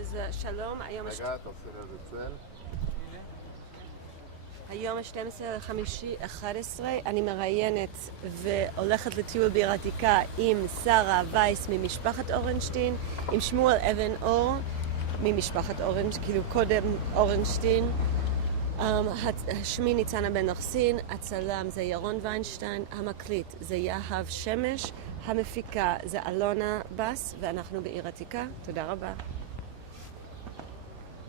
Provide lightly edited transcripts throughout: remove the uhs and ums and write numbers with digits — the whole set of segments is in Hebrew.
אז שלום, היום רגע, אתה עושה לזה צל? היום ה-12.5.11, אני מראיינת והולכת לטיול בעיר העתיקה עם שרה וייס ממשפחת אורנשטיין, עם שמואל אבן אור ממשפחת אורנשטיין, כאילו קודם אורנשטיין. שמי ניצנה בן נחסין, הצלם זה ירון ויינשטיין, המקליט זה יהב שמש, המפיקה זה אלונה בס, ואנחנו בעיר העתיקה. תודה רבה.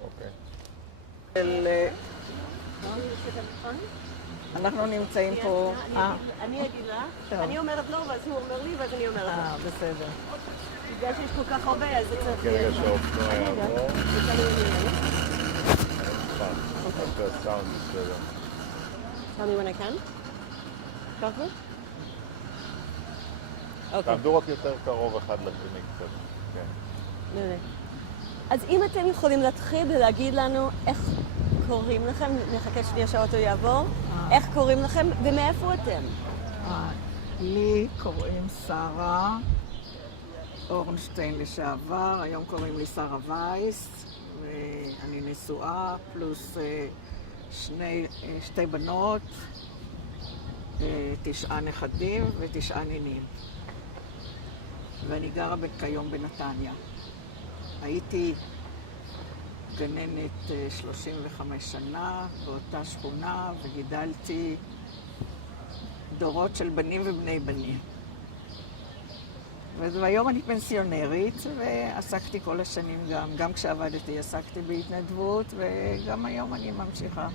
אוקיי. אנחנו נמצאים פה... אני אגיד לך, אני אומרת לא, ואז הוא אומר לי, ואז אני אומרת לך. בסדר. בגלל שיש כל כך הרבה, אז זה צריך... כרגע שהאופנוע יעבור. Okay. את הסאונד בסדר. Tell me when I can. ככה? אוקיי. תעמדו רק יותר קרוב אחד לשני קצת. כן. מעולה. אז אם אתם יכולים להתחיל ולהגיד לנו איך קוראים לכם, נחכה שנייה שהאוטו יעבור, איך קוראים לכם ומאיפה אתם? לי קוראים שרה אורנשטיין לשעבר, היום קוראים לי שרה וייס, ואני נשואה פלוס שתי בנות, 9 נכדים ו9 נינים. ואני גרה כיום בנתניה. הייתי גננת 35 שנה באותה שכונה וגידלתי דורות של בנים ובני בנים. והיום אני פנסיונרית ועסקתי כל השנים גם כשעבדתי עסקתי בהתנדבות וגם היום אני ממשיכה.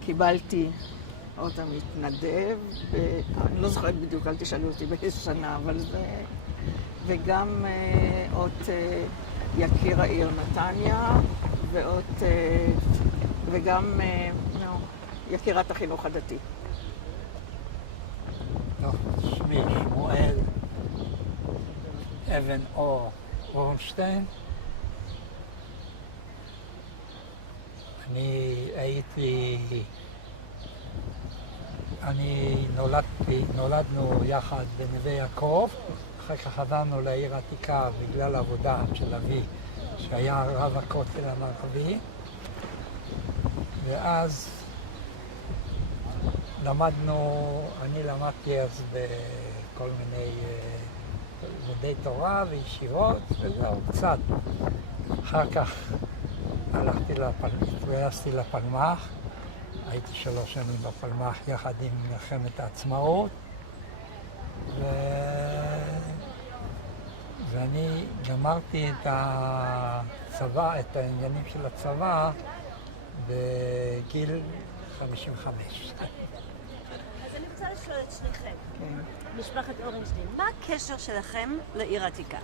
קיבלתי אות המתנדב, אני לא זוכרת בדיוק, אל תשאלו אותי באיזה שנה, אבל זה... וגם אות יקיר העיר נתניה, וגם יקירת החינוך הדתי. טוב, שמי שמואל אבן אור אורנשטיין. נולדנו יחד בנווה יעקב, אחר כך חזרנו לעיר העתיקה בגלל העבודה של אבי, שהיה רב הכותל המערבי, ואז אני למדתי אז בכל מיני לימודי תורה וישיבות, וזהו, קצת. אחר כך התגייסתי לפלמ"ח, הייתי 3 שנים בפלמ"ח יחד עם מלחמת העצמאות, ואני גמרתי את הצבא, את העניינים של הצבא, בגיל 55. אז אני רוצה לשאול את שניכם, משפחת אורנשטיין, מה הקשר שלכם לעיר העתיקה?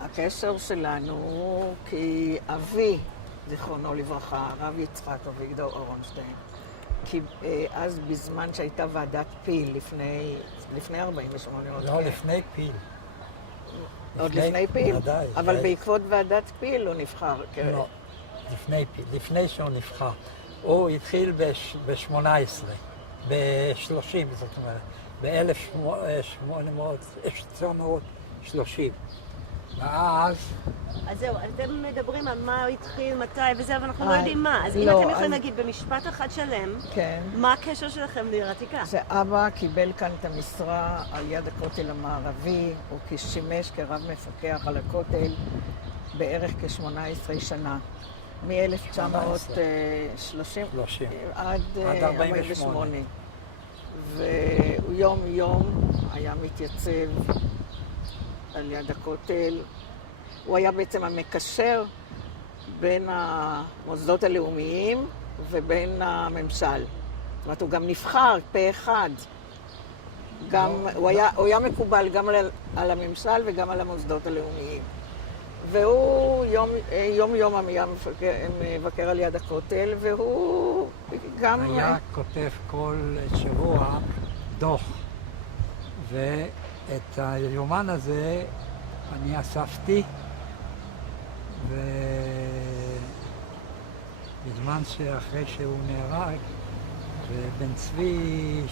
הקשר שלנו הוא כי אבי, זיכרונו לברכה, הרב יצחק אביגדור אורנשטיין, כי אז בזמן שהייתה ועדת פיל לפני 48 שנים. לא, לפני פיל. עוד לפני פיל? ודאי. אבל בעקבות ועדת פיל הוא נבחר. לא, לפני פיל, לפני שהוא נבחר. הוא התחיל ב-18, ב-30, זאת אומרת, ב-1930. ואז... אז זהו, אתם מדברים על מה התחיל, מתי וזה, אבל אנחנו לא יודעים מה. אז אם אתם יכולים להגיד במשפט אחד שלם, מה הקשר שלכם לעיר העתיקה? שאבא קיבל כאן את המשרה על יד הכותל המערבי, הוא שימש כרב מפקח על הכותל בערך כ-18 שנה. מ-1930 עד 48. והוא יום היה מתייצב על יד הכותל. הוא היה בעצם המקשר בין המוסדות הלאומיים ובין הממשל. זאת אומרת, הוא גם נבחר פה אחד. הוא היה מקובל גם על הממשל וגם על המוסדות הלאומיים. והוא יום היה מבקר על יד הכותל, והוא גם... היה כותב כל שבוע דוח, ואת היומן הזה אני אספתי, ובזמן שאחרי שהוא נהרג, ובן צבי,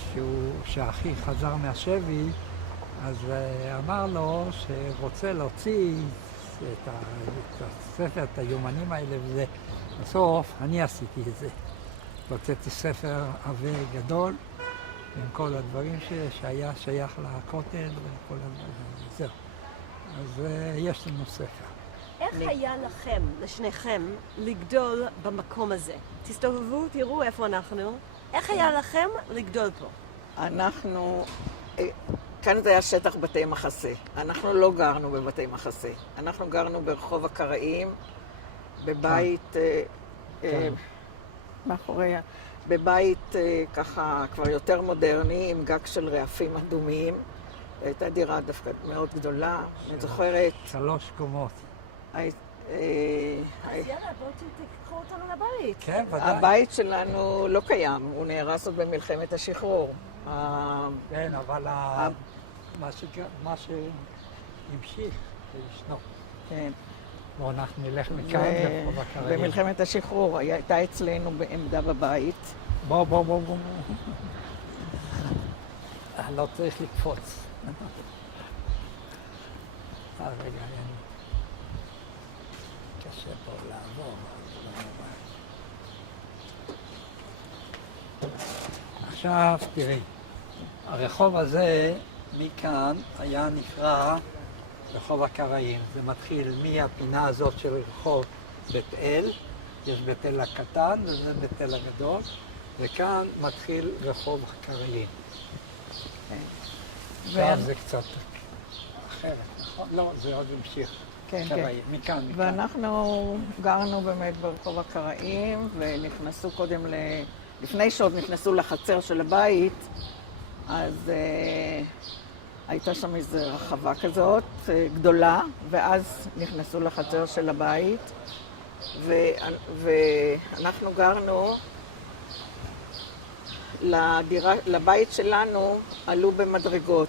שאחי חזר מהשבי, אז אמר לו שרוצה להוציא את הספר, את היומנים האלה וזה. בסוף אני עשיתי את זה. הוצאתי ספר עבה גדול עם כל הדברים שהיה שייך לכותל וכל הדברים. זהו. אז יש לנו ספר. איך היה לכם, לשניכם, לגדול במקום הזה? תסתובבו, תראו איפה אנחנו. איך היה לכם לגדול פה? אנחנו, כאן זה היה שטח בתי מחסה. אנחנו לא גרנו בבתי מחסה. אנחנו גרנו ברחוב הקראים, בבית, מאחורי, בבית ככה כבר יותר מודרני, עם גג של רעפים אדומים. הייתה דירה דווקא מאוד גדולה, אני זוכרת. 3 קומות. אז יאללה, בואו תקחו אותנו לבית. כן, ודאי. הבית שלנו לא קיים, הוא נהרס עוד במלחמת השחרור. כן, אבל מה שהמשיך זה ישנו. כן. בואו אנחנו נלך מכאן לרחוב הקראים. במלחמת השחרור הייתה אצלנו בעמדה בבית. בוא. לא צריך לקפוץ. רגע, קשה פה לעבור. עכשיו תראי, הרחוב הזה מכאן היה נקרא רחוב הקראים. זה מתחיל מהפינה הזאת של רחוב בית אל, יש בית אל הקטן וזה בית אל הגדול, וכאן מתחיל רחוב הקראים. עכשיו זה קצת אחרת, נכון? לא, זה עוד המשיך. כן. מכאן. ואנחנו גרנו באמת ברחוב הקראים, ונכנסו קודם לפני שעוד נכנסו לחצר של הבית, אז הייתה שם איזו רחבה כזאת, גדולה, ואז נכנסו לחצר של הבית, ואנחנו גרנו, לבית שלנו עלו במדרגות.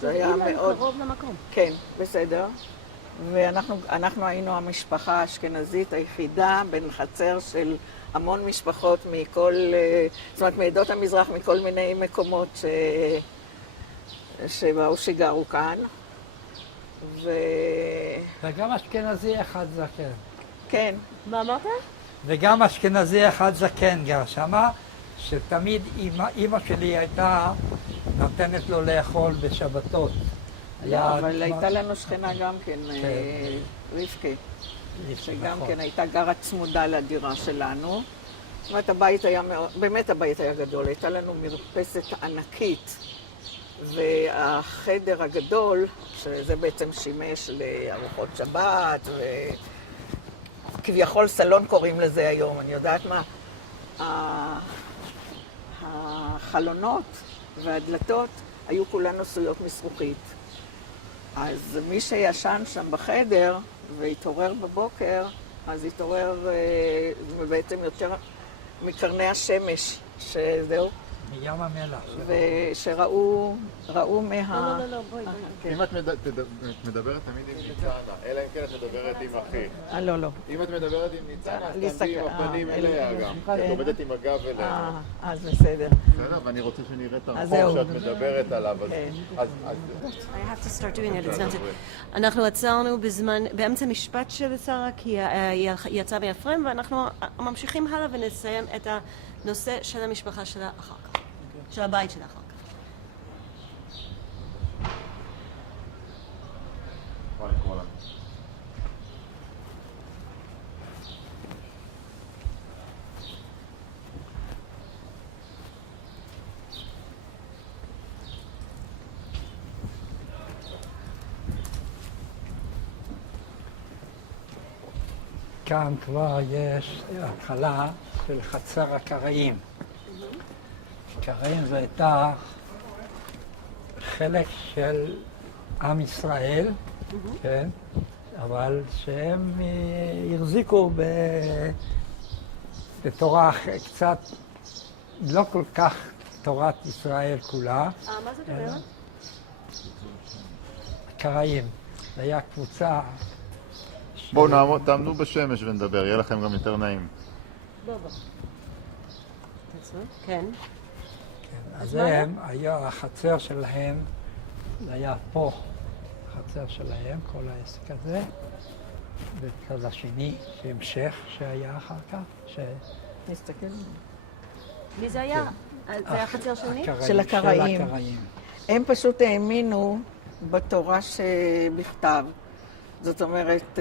זה היה מאוד קרוב למקום. כן, בסדר. ואנחנו היינו המשפחה האשכנזית היחידה בין חצר של המון משפחות מכל, זאת אומרת מעדות המזרח, מכל מיני מקומות שבאו שגרו כאן. וגם אשכנזי אחד זקן. כן. מה אמרת? וגם אשכנזי אחד זקן גר שמה, שתמיד אמא שלי הייתה נותנת לו לאכול בשבתות. אבל הייתה לנו שכנה גם כן, רבקה, שגם כן הייתה גרה צמודה לדירה שלנו. זאת אומרת, הבית היה מאוד, באמת הבית היה גדול, הייתה לנו מרפסת ענקית, והחדר הגדול, שזה בעצם שימש לארוחות שבת, וכביכול סלון קוראים לזה היום, אני יודעת מה, החלונות והדלתות היו כולן עשויות מזכוכית. אז מי שישן שם בחדר והתעורר בבוקר, אז התעורר בעצם יותר מקרני השמש, שזהו. מים המלח. ושראו מה... לא, בואי. אם את מדברת תמיד עם ניצנה, אלא אם כן את מדברת עם אחי. לא. אם את מדברת עם ניצנה, אז תעמדי עם הפנים אליה גם. את עומדת עם הגב אליה. אז בסדר. בסדר, ואני רוצה שנראה את הרחוב שאת מדברת עליו. אז... I have to start doing it. It's not... אנחנו עצרנו באמצע משפט של שרה, כי היא יצאה מהפריים, ואנחנו ממשיכים הלאה ונסיים את הנושא של המשפחה שלה אחר כך. של הבית שלה אחר כך. כאן כבר יש התחלה של חצר הקראים. קראים זה הייתה חלק של עם ישראל, כן? אבל שהם החזיקו בתורה קצת, לא כל כך תורת ישראל כולה. מה זאת אומרת? קראים. זה היה קבוצה... בואו תעמדו בשמש ונדבר, יהיה לכם גם יותר נעים. בוא. כן. אז הם, החצר שלהם זה היה פה, החצר שלהם, כל העסק הזה. ובצד השני, שהמשך שהיה אחר כך, נסתכל. מי זה היה? זה היה חצר שני? של הקראים. של הקראים. הם פשוט האמינו בתורה שבכתב. זאת אומרת,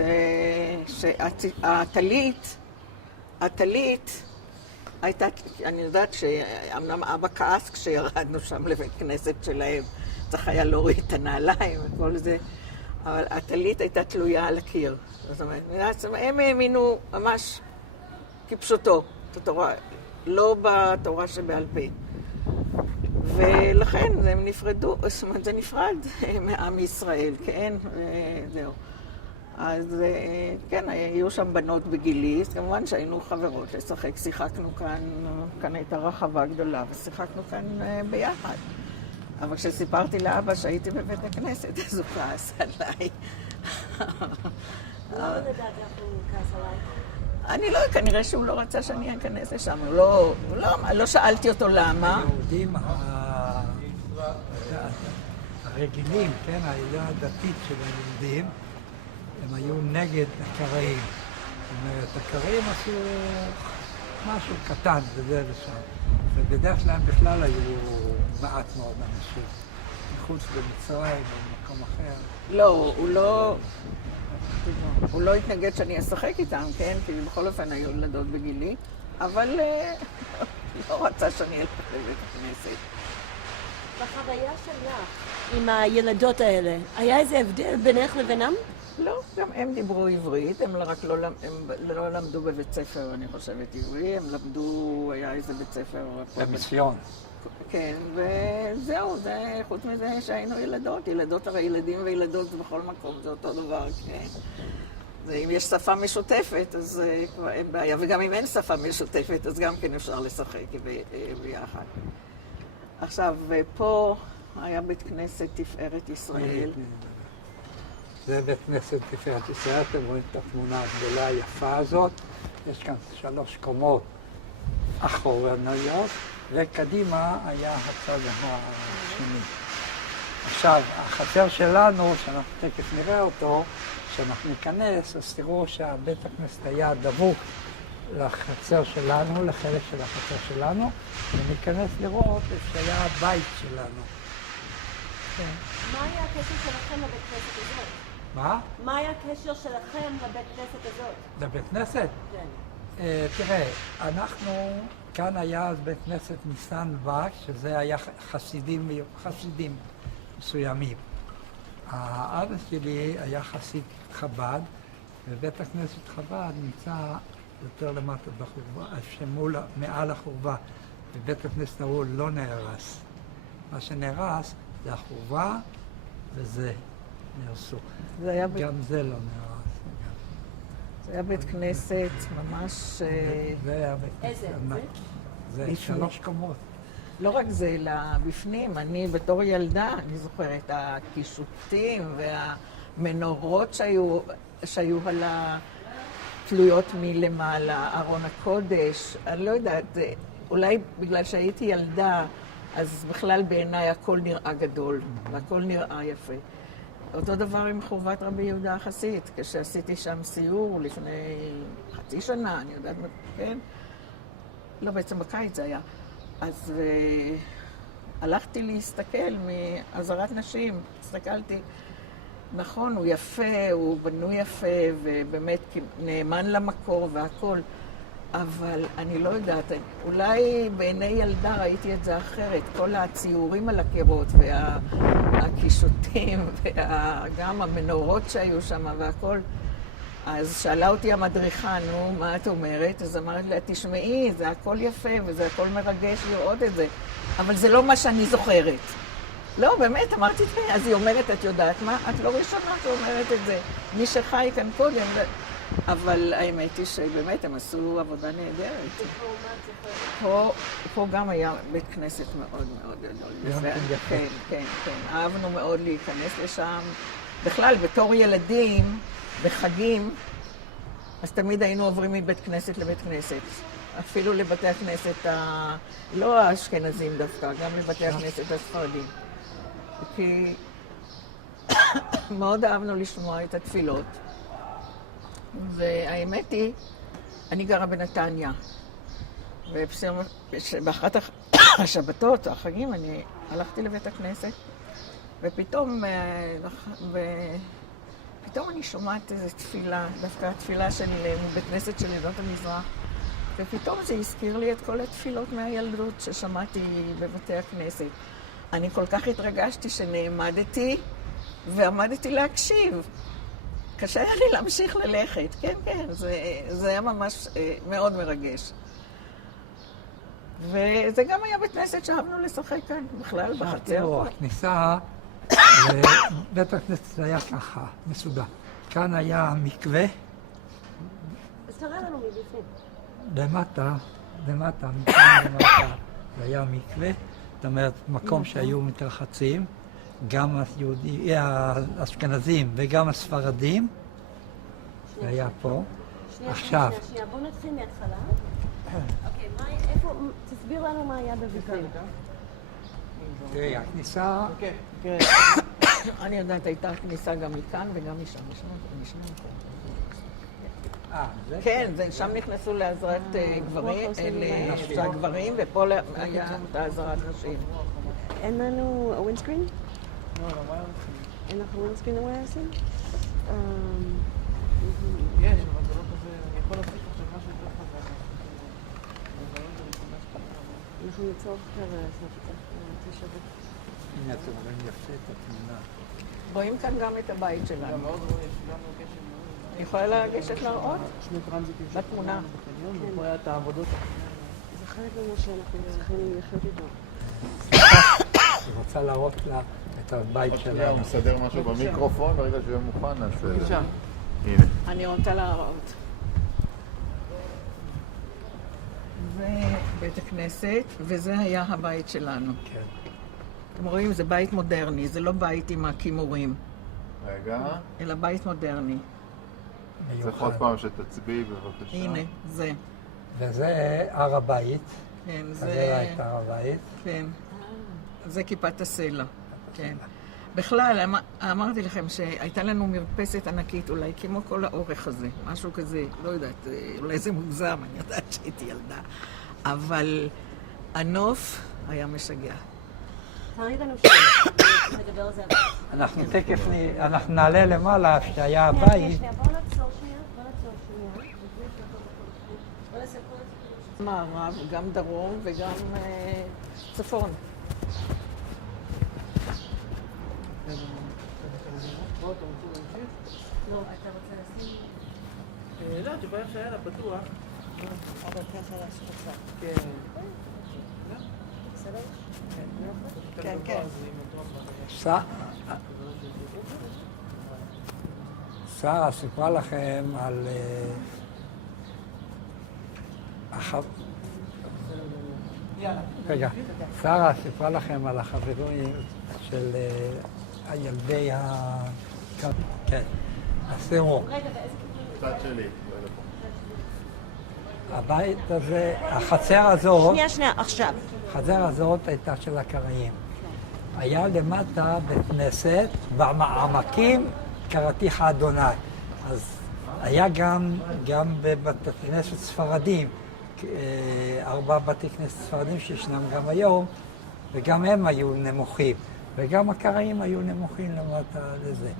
הטלית הייתה, אני יודעת שאמנם אבא כעס כשירדנו שם לבית כנסת שלהם, צריך היה להוריד את הנעליים וכל זה, אבל הטלית הייתה תלויה על הקיר. זאת אומרת, הם האמינו ממש כפשוטו, לא בתורה שבעל פה. ולכן הם נפרדו, זאת אומרת, זה נפרד מעם ישראל, כן? זהו. אז כן, היו שם בנות בגילי, אז כמובן שהיינו חברות לשחק, שיחקנו כאן הייתה רחבה גדולה, ושיחקנו כאן ביחד. אבל כשסיפרתי לאבא שהייתי בבית הכנסת, אז הוא כעס עליי. לא לדעת איך הוא כעס עליי. אני לא, כנראה שהוא לא רצה שאני אכנס לשם, לא שאלתי אותו למה. היהודים הרגילים, כן, העדה הדתית של היהודים, הם היו נגד הקראים. זאת אומרת, הקראים עשו משהו קטן וזה ושם. ובדרך כלל הם בכלל היו מעט מאוד אנשים. מחוץ למצרים או במקום אחר. לא, הוא לא התנגד שאני אשחק איתם, כן? כי בכל אופן היו ילדות בגילי, אבל לא רצה שאני אלך לבית הכנסת. בחוויה שלך עם הילדות האלה, היה איזה הבדל בינך לבינם? לא, גם הם דיברו עברית, הם רק לא למדו בבית ספר, אני חושבת, עברי, הם למדו, היה איזה בית ספר... במיסיון. כן, וזהו, זה חוץ מזה שהיינו ילדות הרי ילדים וילדות בכל מקום, זה אותו דבר, כן. אם יש שפה משותפת, אז כבר אין בעיה, וגם אם אין שפה משותפת, אז גם כן אפשר לשחק ביחד. עכשיו, פה היה בית כנסת תפארת ישראל. זה בית כנסת תפארת ישראל, אתם רואים את התמונה הגדולה היפה הזאת. יש כאן 3 קומות אחורניות, וקדימה היה הצד השני. עכשיו, החצר שלנו, שאנחנו תכף נראה אותו, כשאנחנו ניכנס, אז תראו שהבית הכנסת היה דבוק לחצר שלנו, לחלק של החצר שלנו, וניכנס לראות איפה שהיה הבית שלנו. כן. מה היה הקשר שלכם לבית כנסת הזאת? מה? מה היה הקשר שלכם לבית כנסת הזאת? לבית כנסת? כן. תראה, כאן היה אז בית כנסת ניסן וק, שזה היה חסידים מסוימים. האבא שלי היה חסיד חב"ד, ובית הכנסת חב"ד נמצא יותר למטה בחורבה, מעל החורבה, ובית הכנסת ההוא לא נהרס. מה שנהרס זה החורבה וזה נהרסו. גם זה לא נהרס. זה היה בית כנסת ממש... זה היה בית כנסת ענק. זה 3 קומות. לא רק זה, אלא בפנים, אני בתור ילדה, אני זוכרת, הקישוטים והמנורות שהיו על התלויות מלמעלה, ארון הקודש, אני לא יודעת, אולי בגלל שהייתי ילדה, אז בכלל בעיניי הכל נראה גדול, והכל נראה יפה. אותו דבר עם חורבת רבי יהודה החסיד, כשעשיתי שם סיור לפני חצי שנה, אני יודעת, כן? לא, בעצם בקיץ זה היה. אז הלכתי להסתכל מעזרת נשים, הסתכלתי, נכון, הוא יפה, הוא בנוי יפה, ובאמת נאמן למקור והכל, אבל אני לא יודעת, אולי בעיני ילדה ראיתי את זה אחרת, כל הציורים על הקירות והקישוטים וגם המנורות שהיו שם והכל. אז שאלה אותי המדריכה, נו, מה את אומרת? אז אמרת לה, תשמעי, זה הכל יפה וזה הכל מרגש לראות את זה, אבל זה לא מה שאני זוכרת. לא, באמת, אמרתי, אז היא אומרת, את יודעת מה? את לא ראשונה שאומרת את זה. מי שחי כאן קודם, אבל האמת היא שבאמת הם עשו עבודה נהדרת. פה גם היה בית כנסת מאוד מאוד גדול. כן, כן, כן. אהבנו מאוד להיכנס לשם. בכלל, בתור ילדים, בחגים, אז תמיד היינו עוברים מבית כנסת לבית כנסת. אפילו לבתי הכנסת, לא האשכנזים דווקא, גם לבתי הכנסת הספרדים. כי מאוד אהבנו לשמוע את התפילות. והאמת היא, אני גרה בנתניה. ובאחת השבתות, החגים, אני הלכתי לבית הכנסת, ופתאום אני שומעת איזו תפילה, דווקא התפילה של בית כנסת של עדות המזרח, ופתאום זה הזכיר לי את כל התפילות מהילדות ששמעתי בבתי הכנסת. אני כל כך התרגשתי שנעמדתי ועמדתי להקשיב. קשה היה לי להמשיך ללכת, כן, כן, זה היה ממש מאוד מרגש. וזה גם היה בית כנסת שאהבנו לשחק כאן, בכלל, בחצר. תראו, הכניסה לבית הכנסת היה ככה, מסודר. כאן היה מקווה. אז תראה לנו מבפנים. למטה, מכאן למטה, זה היה מקווה. זאת אומרת, מקום שהיו מתרחצים, גם האשכנזים וגם הספרדים. זה היה פה. עכשיו. שנייה, בואו נתחיל מההתחלה. אוקיי, תסביר לנו מה היה בבפנים. תראי, הכניסה... אני יודעת, הייתה כניסה גם מכאן וגם משם. כן, שם נכנסו לעזרת גברים, ופה היה לעזרת נשים. אין לנו ווינדסקרין? אין לך ווינדסקרין לווייסים? יש, אבל זה לא כזה, אני יכול להציג עכשיו משהו יותר חזק. אנחנו ניצור אחר תשאבו. הנה, אתם רואים יפה את התמונה. רואים כאן גם את הבית שלנו. גם מאוד רואה, יש גם קשר מאוד. אני יכולה לגשת להראות? שני טרנזיטים בתמונה. בחניון, ופה היה את העבודות. זה חלק ממה שאנחנו צריכים לחיות איתו. אני רוצה להראות לה את הבית עוד שנייה שלנו. הוא מסדר משהו במיקרופון, ברגע שהוא יהיה מוכן נעשה... בבקשה. הנה. אני רוצה להראות. זה בית הכנסת, וזה היה הבית שלנו. כן. אתם רואים, זה בית מודרני, זה לא בית עם הכימורים, רגע. אלא בית מודרני. צריך עוד פעם שתצביעי בבקשה. הנה, זה. וזה הר הבית. כן, זה זה... את הר הבית. כן. זה כיפת הסלע. כן. בכלל, אמרתי לכם שהייתה לנו מרפסת ענקית, אולי כמו כל האורך הזה, משהו כזה, לא יודעת, אולי זה מוגזם, אני יודעת שהייתי ילדה. אבל הנוף היה משגע. תראי לנו שם, נדבר על זה. אנחנו תכף, אנחנו נעלה למעלה, שהיה הבית. שנייה, בואו נעצור שנייה. בואו נעשה כל מערב, גם דרום וגם צפון. לא, אתה רוצה לשים? לא, תשמע איך שהיה לה פתוח. אבל ככה לעשות קצת. כן. בסדר? כן, כן. שרה סיפרה לכם על רגע, שרה סיפרה לכם על החברים של הילדי כן, אז תראו, צד שלי. הבית הזה, החצר הזאת, שנייה, עכשיו. החצר הזאת הייתה של הקראים. היה למטה בית כנסת, במעמקים קראתיך אדוני. אז היה גם בבתי כנסת ספרדים, 4 בתי כנסת ספרדים שישנם גם היום, וגם הם היו נמוכים, וגם הקראים היו נמוכים למטה לזה.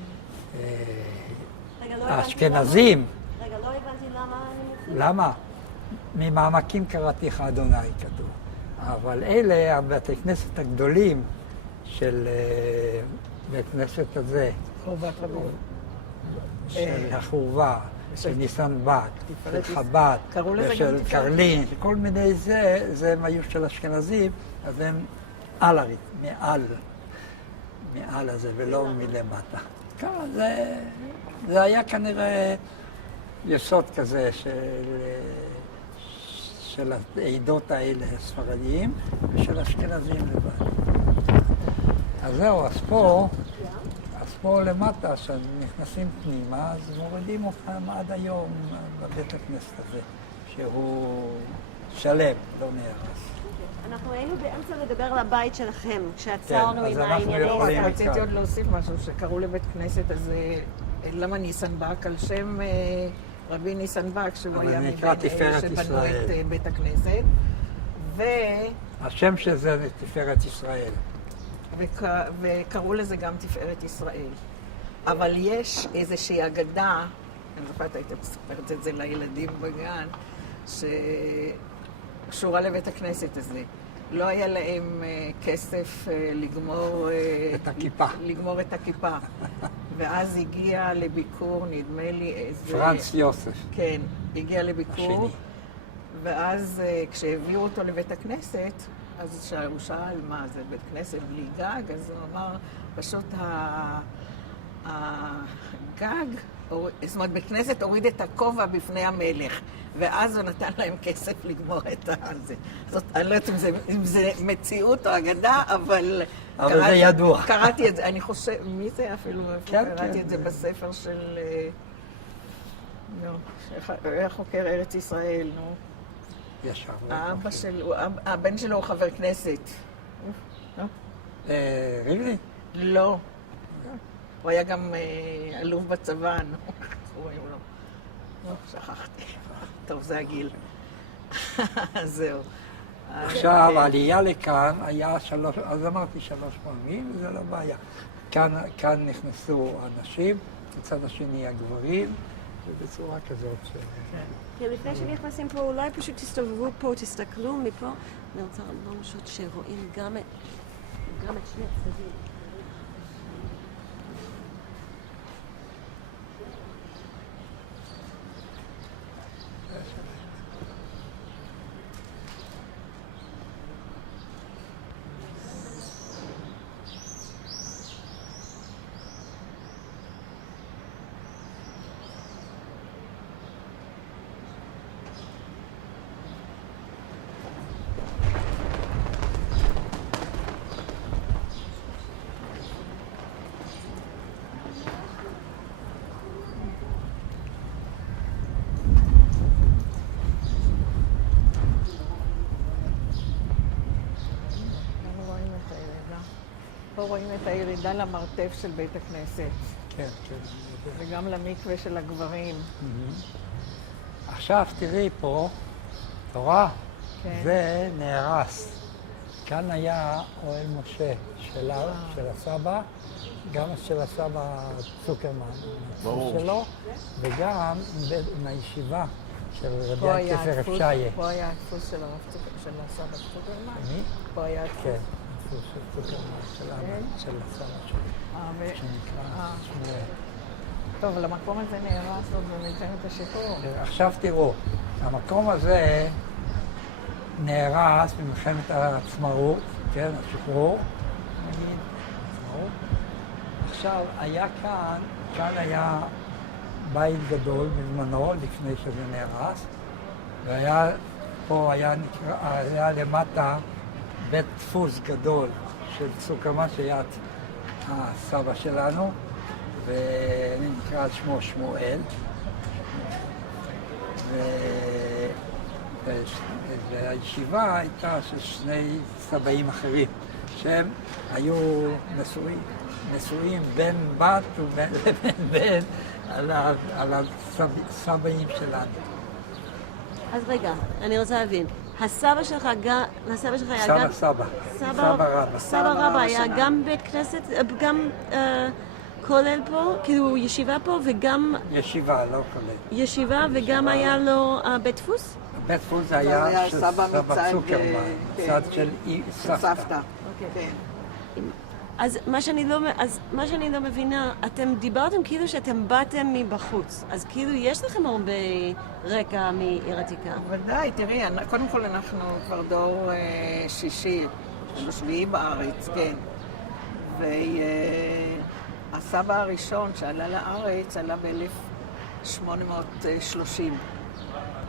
האשכנזים, רגע, לא הבנתי למה אני... למה? ממעמקים קראתיך אדוני כתוב. אבל אלה הבתי כנסת הגדולים של בית כנסת הזה, חורבת רבים. של החורבה, של ניסן בת, של חב"ד, ושל קרלין, כל מיני זה הם היו של אשכנזים, אז הם על הרית, מעל הזה ולא מלמטה. כמה זה היה כנראה יסוד כזה של העדות האלה, הספרדיים, ושל אשכנזים לבד. אז זהו, אז פה למטה, כשנכנסים פנימה, אז מורידים אותם עד היום בבית הכנסת הזה, שהוא שלם, לא נהרס. אנחנו היינו באמצע לדבר על הבית שלכם, כשעצרנו אז עם אנחנו העניינים. יכולים- רציתי עוד להוסיף משהו, שקראו לבית כנסת הזה, למה ניסנבק? על שם רבי ניסנבק, שהוא אבל היה זה נקרא מבין תפארת שבנו ישראל. את בית הכנסת. השם של זה תפארת ישראל. וקראו לזה גם תפארת ישראל. אבל יש איזושהי אגדה, אני זוכרת, הייתי מספרת את זה לילדים בגן, שקשורה לבית הכנסת הזה. לא היה להם כסף לגמור את הכיפה. ואז הגיע לביקור, נדמה לי איזה... פרנץ יוסף. כן, הגיע לביקור. השני. ואז כשהביאו אותו לבית הכנסת, אז הוא שאל, מה, זה בית כנסת בלי גג? אז הוא אמר, פשוט הגג, זאת אומרת, בית כנסת הוריד את הכובע בפני המלך, ואז הוא נתן להם כסף לגמור את זה. זאת, אני לא יודעת אם זה מציאות או אגדה, אבל... זה ידוע. קראתי את זה, אני חושב, מי זה אפילו? כן, קראתי כן. את זה בספר של... היה חוקר ארץ ישראל, נו. ישר. הבן שלו הוא חבר כנסת. ריבלין? לא. הוא היה גם אלוף בצבא, נו. קוראים לו. לא, שכחתי. טוב, זה הגיל. זהו. עכשיו, העלייה לכאן היה 3, אז אמרתי 3 פעמים, זה לא בעיה. כאן נכנסו אנשים, בצד השני הגברים, ובצורה כזאת ש... כן, לפני שנכנסים פה, אולי פשוט תסתובבו פה, תסתכלו מפה. אני רוצה ממשות שרואים גם את שני הצדדים. פה רואים את הירידה למרתף של בית הכנסת, כן, כן. וגם למקווה של הגברים. עכשיו תראי פה, תורה, כן. זה נהרס. כאן היה אוהל משה של הסבא, גם של הסבא צוקרמן, ברור. שלו, וגם עם הישיבה של פה רבי היה הכסר הדפוס- אפשיה. פה היה הדפוס של הסבא צוקרמן. מי? פה היה כן, הדפוס. הדפוס של צוקרמן, של כן? אבא, של הסבא שלו, שנקרא שמואל. טוב, אבל המקום הזה נהרס עוד במלחמת השחרור. עכשיו תראו, המקום הזה נהרס במלחמת העצמאות, כן, השחרור, נגיד, עצמאות. עכשיו, היה כאן היה בית גדול בזמנו, לפני שזה נהרס, והיה, פה היה למטה בית דפוס גדול של צוקרמן, שהיה הסבא שלנו, ונקרא על שמו שמואל. והישיבה הייתה של 2 סבאים אחרים, שהם היו נשואים בין בת לבין בן על הסבאים שלנו. אז רגע, אני רוצה להבין. הסבא שלך היה גם... סבא רבא. סבא רבא היה גם בית כנסת, גם כולל פה, כאילו ישיבה פה, וגם ישיבה, לא כולל. ישיבה, וגם היה לו בית דפוס? בית דפוס זה היה היה של סבא סבא מצד, צוקרמן, כן. צד של סבתא. סבתא. כן. אז מה שאני לא מבינה, אתם דיברתם כאילו שאתם באתם מבחוץ, אז כאילו יש לכם הרבה רקע מעיר עתיקה. ודאי, תראי, קודם כל אנחנו כבר דור שישי, שביעי בארץ, כן. והסבא הראשון שעלה לארץ עלה ב-1830.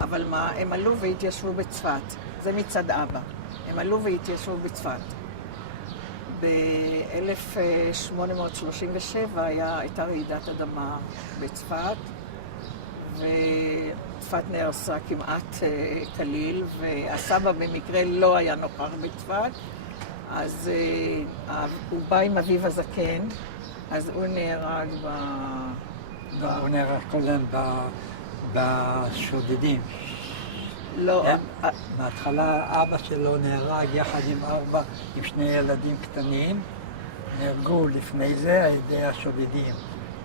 אבל מה, הם עלו והתיישבו בצפת. זה מצד אבא. הם עלו והתיישבו בצפת. ב-1837 הייתה רעידת אדמה בצפת, וצפת נהרסה כמעט כליל, והסבא במקרה לא היה נוכח בצפת, אז הוא בא עם אביו הזקן, אז הוא נהרג הוא נהרג קודם בשודדים. לא, בהתחלה אבא שלו נהרג יחד עם שני ילדים קטנים. נהרגו לפני זה על ידי השודדים,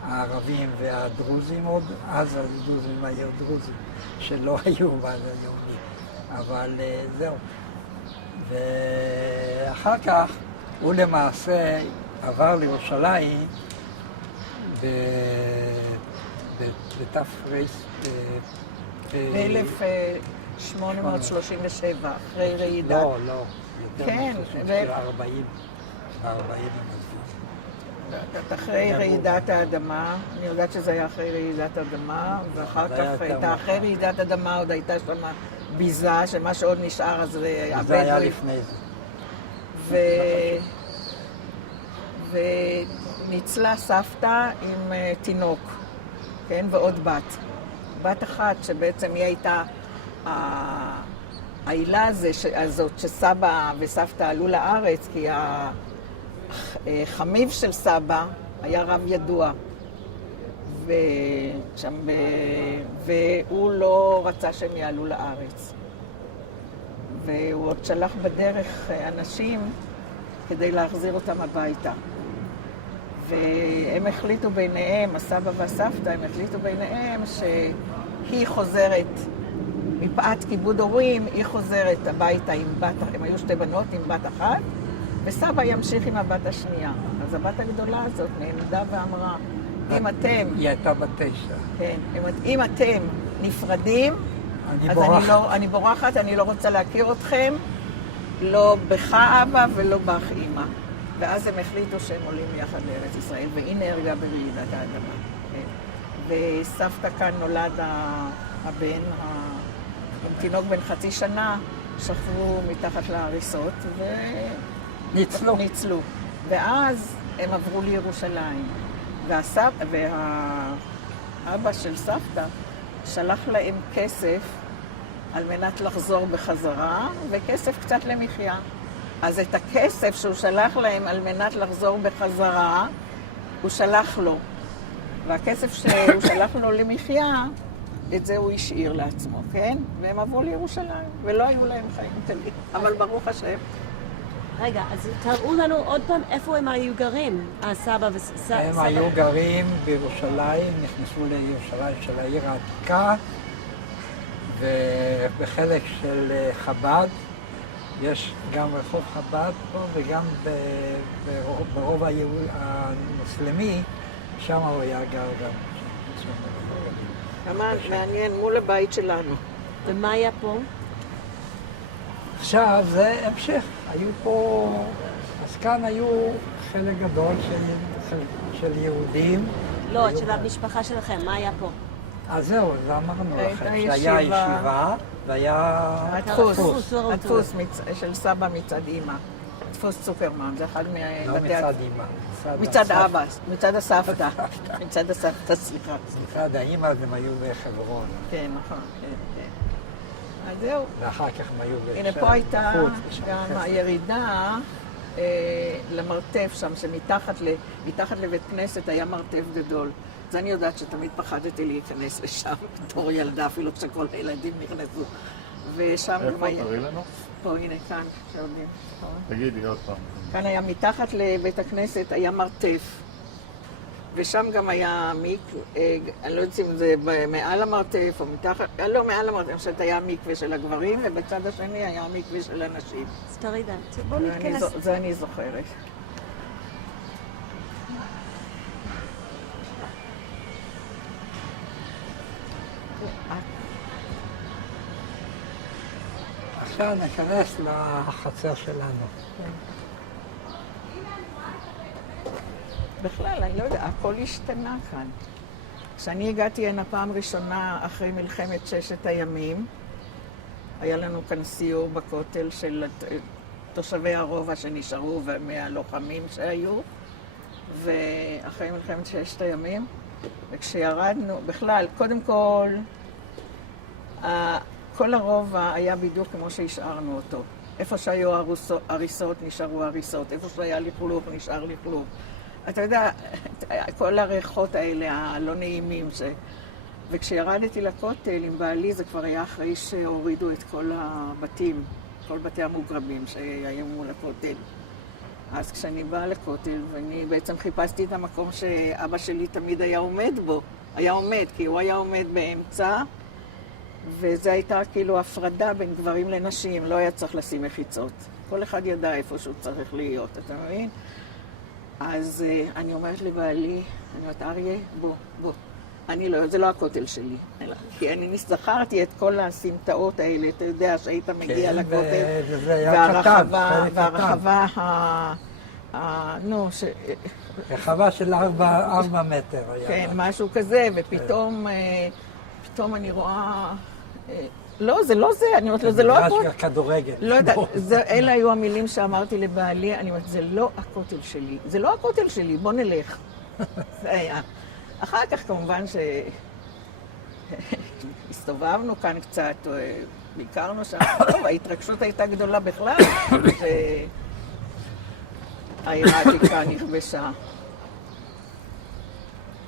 הערבים והדרוזים עוד, אז הדרוזים היו דרוזים שלא היו בעד היהודים, אבל זהו. ואחר כך הוא למעשה עבר לירושלים בתפריס ב-1837, אחרי רעידת. לא, יותר כן, מ-40 אחרי רעידת האדמה, אני יודעת שזה היה אחרי רעידת האדמה, ואחר כך הייתה אחרי רעידת האדמה, עוד הייתה שם ביזה, שמה שעוד נשאר אז הבדואים. זה היה לפני זה. וניצלה סבתא עם תינוק, כן, ועוד בת אחת שבעצם היא הייתה העילה הזאת שסבא וסבתא עלו לארץ, כי החמיב של סבא היה רב ידוע, והוא לא רצה שהם יעלו לארץ. והוא עוד שלח בדרך אנשים כדי להחזיר אותם הביתה. והם החליטו ביניהם, הסבא והסבתא, הם החליטו ביניהם שהיא חוזרת, מפאת כיבוד הורים, היא חוזרת הביתה עם בת, הם היו שתי בנות עם בת אחת, וסבא ימשיך עם הבת השנייה. אז הבת הגדולה הזאת נעמדה ואמרה, אם אתם... היא הייתה בת 9. כן, אם אתם נפרדים, אז אני בורחת, אני לא רוצה להכיר אתכם, לא בך אבא ולא בך אמא. ואז הם החליטו שהם עולים יחד לארץ ישראל, והיא נהרגה ברעידת האדמה. וסבתא כאן נולד הבן, עם תינוק בן 0.5 שנה, שכבו מתחת להריסות וניצלו. ואז הם עברו לירושלים. והאבא של סבתא שלח להם כסף על מנת לחזור בחזרה, וכסף קצת למחיה. אז את הכסף שהוא שלח להם על מנת לחזור בחזרה, הוא שלח לו. והכסף שהוא שלח לו למחיה, את זה הוא השאיר לעצמו, כן? והם עברו לירושלים, ולא היו להם חיים קלים. אבל ברוך השם. רגע, אז תראו לנו עוד פעם איפה הם היו גרים, הסבא וסבא. הם היו גרים בירושלים, נכנסו לירושלים של העיר העתיקה, ובחלק של חב"ד, יש גם רחוב חב"ד פה, וגם ברוב המוסלמי, שם הוא היה גר גם. כמה מעניין, מול הבית שלנו. ומה היה פה? עכשיו זה המשך, היו פה, אז כאן היו חלק גדול של יהודים. לא, של המשפחה שלכם, מה היה פה? אז זהו, אז אמרנו לכם שהיה ישיבה. ישיבה והיה הדפוס של סבא מצד אמא. דפוס צוקרמן, זה אחד לא מבתי... מצד אמא. מצד אבא, מצד הסבתא. מצד הסבתא, סליחה. מצד האמא אז הם היו בחברון. כן, נכון. אז זהו. ואחר כך הם היו הנה, פה הייתה גם הירידה למרתף שם, שמתחת לבית כנסת היה מרתף גדול. אז אני יודעת שתמיד פחדתי להיכנס לשם בתור ילדה, אפילו כשכל הילדים נכנסו. ושם... איפה? תראי לנו. פה, הנה, כאן, שיודעים. תגידי עוד פעם. כאן היה מתחת לבית הכנסת, היה מרתף. ושם גם היה מקווה, אני לא יודעת אם זה מעל המרתף או מתחת, לא, מעל המרתף, אני חושבת היה מקווה של הגברים, ובצד השני היה מקווה של הנשים. אז תרידה, בואו נתכנס. זה אני זוכרת. עכשיו ניכנס לחצר שלנו. בכלל, אני לא יודע, הכל השתנה כאן. כשאני הגעתי הנה פעם ראשונה אחרי מלחמת 6 הימים, היה לנו כאן סיור בכותל של תושבי הרובע שנשארו ומהלוחמים שהיו, ואחרי מלחמת 6 הימים, וכשירדנו, בכלל, קודם כל, כל הרובע היה בדיוק כמו שהשארנו אותו. איפה שהיו הריסות, נשארו הריסות. איפה שהיה לכלוך, נשאר לכלוך. אתה יודע, כל הריחות האלה, הלא נעימים. וכשירדתי לכותל עם בעלי, זה כבר היה אחרי שהורידו את כל הבתים, כל בתי המוגרבים שהיו מול הכותל. אז כשאני באה לכותל, ואני בעצם חיפשתי את המקום שאבא שלי תמיד היה עומד בו. היה עומד, כי הוא היה עומד באמצע, וזה הייתה כאילו הפרדה בין גברים לנשים, לא היה צריך לשים מחיצות. כל אחד ידע איפה שהוא צריך להיות, אתה מבין? אז אני אומרת לבעלי, אני אומרת, אריה, בוא. זה לא הכותל שלי, כי אני זכרתי את כל הסמטאות האלה, אתה יודע שהיית מגיע לכותל, והרחבה, רחבה של 4 מטר. כן, משהו כזה, ופתאום אני רואה, לא, זה לא זה, אני אומרת לו, זה לא הכותל. כדורגל. לא יודעת, אלה היו המילים שאמרתי לבעלי, אני אומרת, זה לא הכותל שלי, זה לא הכותל שלי, בוא נלך. זה היה. אחר כך כמובן שהסתובבנו כאן קצת, ביקרנו שם, טוב, ההתרגשות הייתה גדולה בכלל, שהעיר העתיקה נכבשה.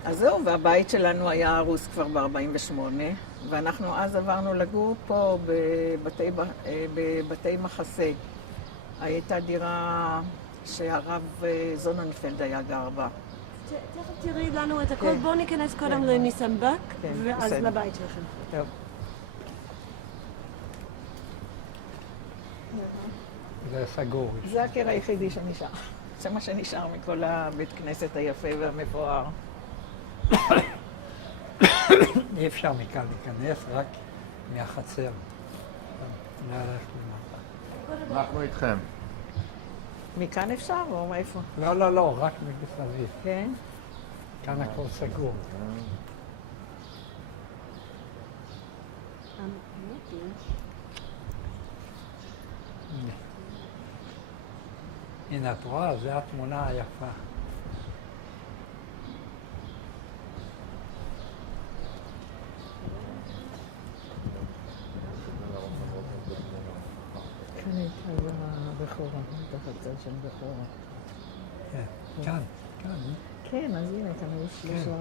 אז זהו, והבית שלנו היה הרוס כבר ב-48, ואנחנו אז עברנו לגור פה בבתי מחסה. הייתה דירה שהרב זוננפלד היה גר בה. תכף תראי לנו את הכל, בואו ניכנס קודם לניסנבק, ואז לבית שלכם. טוב. זה סגור. זה הקיר היחידי שנשאר. זה מה שנשאר מכל הבית כנסת היפה והמפואר. אי אפשר מכאן להיכנס, רק מהחצר. אנחנו איתכם. מכאן אפשר או מאיפה? לא, רק מסביב. כן? כאן הכל סגור. הנה, את רואה, זו התמונה היפה. כאן הייתה הבכורה, מתחת צד של בכורה. כאן. כן, אז הנה, כאן יש שלושה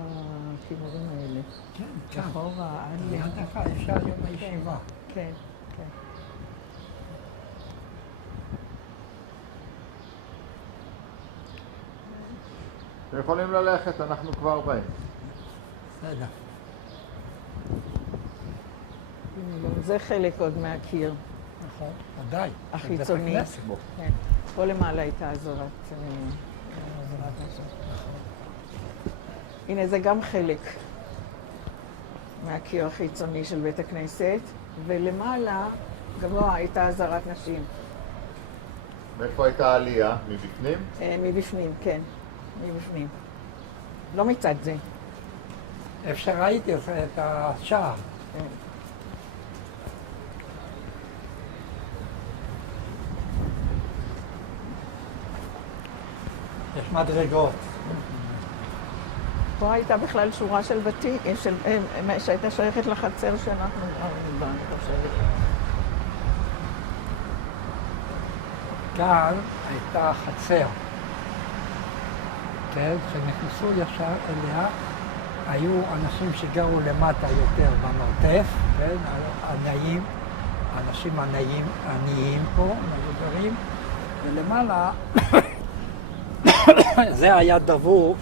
הכימורים האלה. כן. בכורה, עד ליד דקה, אפשר יום הישיבה. כן. אתם יכולים ללכת, אנחנו כבר באים. בסדר. זה חלק עוד מהקיר. נכון, ודאי. החיצוני. כן. פה למעלה הייתה אזורת משהו. הנה, זה גם חלק מהקיר החיצוני של בית הכנסת, ולמעלה גבוה הייתה אזהרת נשים. מאיפה הייתה העלייה? מבפנים? מבפנים, כן. מבפנים. לא מצד זה. איפה שראיתי את השער. כן. יש מדרגות. פה הייתה בכלל שורה של בתים, שהייתה שייכת לחצר שאנחנו גרנו בה, אני חושבת. כאן הייתה חצר. כן, כשנכנסו ישר אליה, היו אנשים שגרו למטה יותר במרתף, כן, עניים, אנשים עניים פה, מבוגרים, ולמעלה זה היה דבוק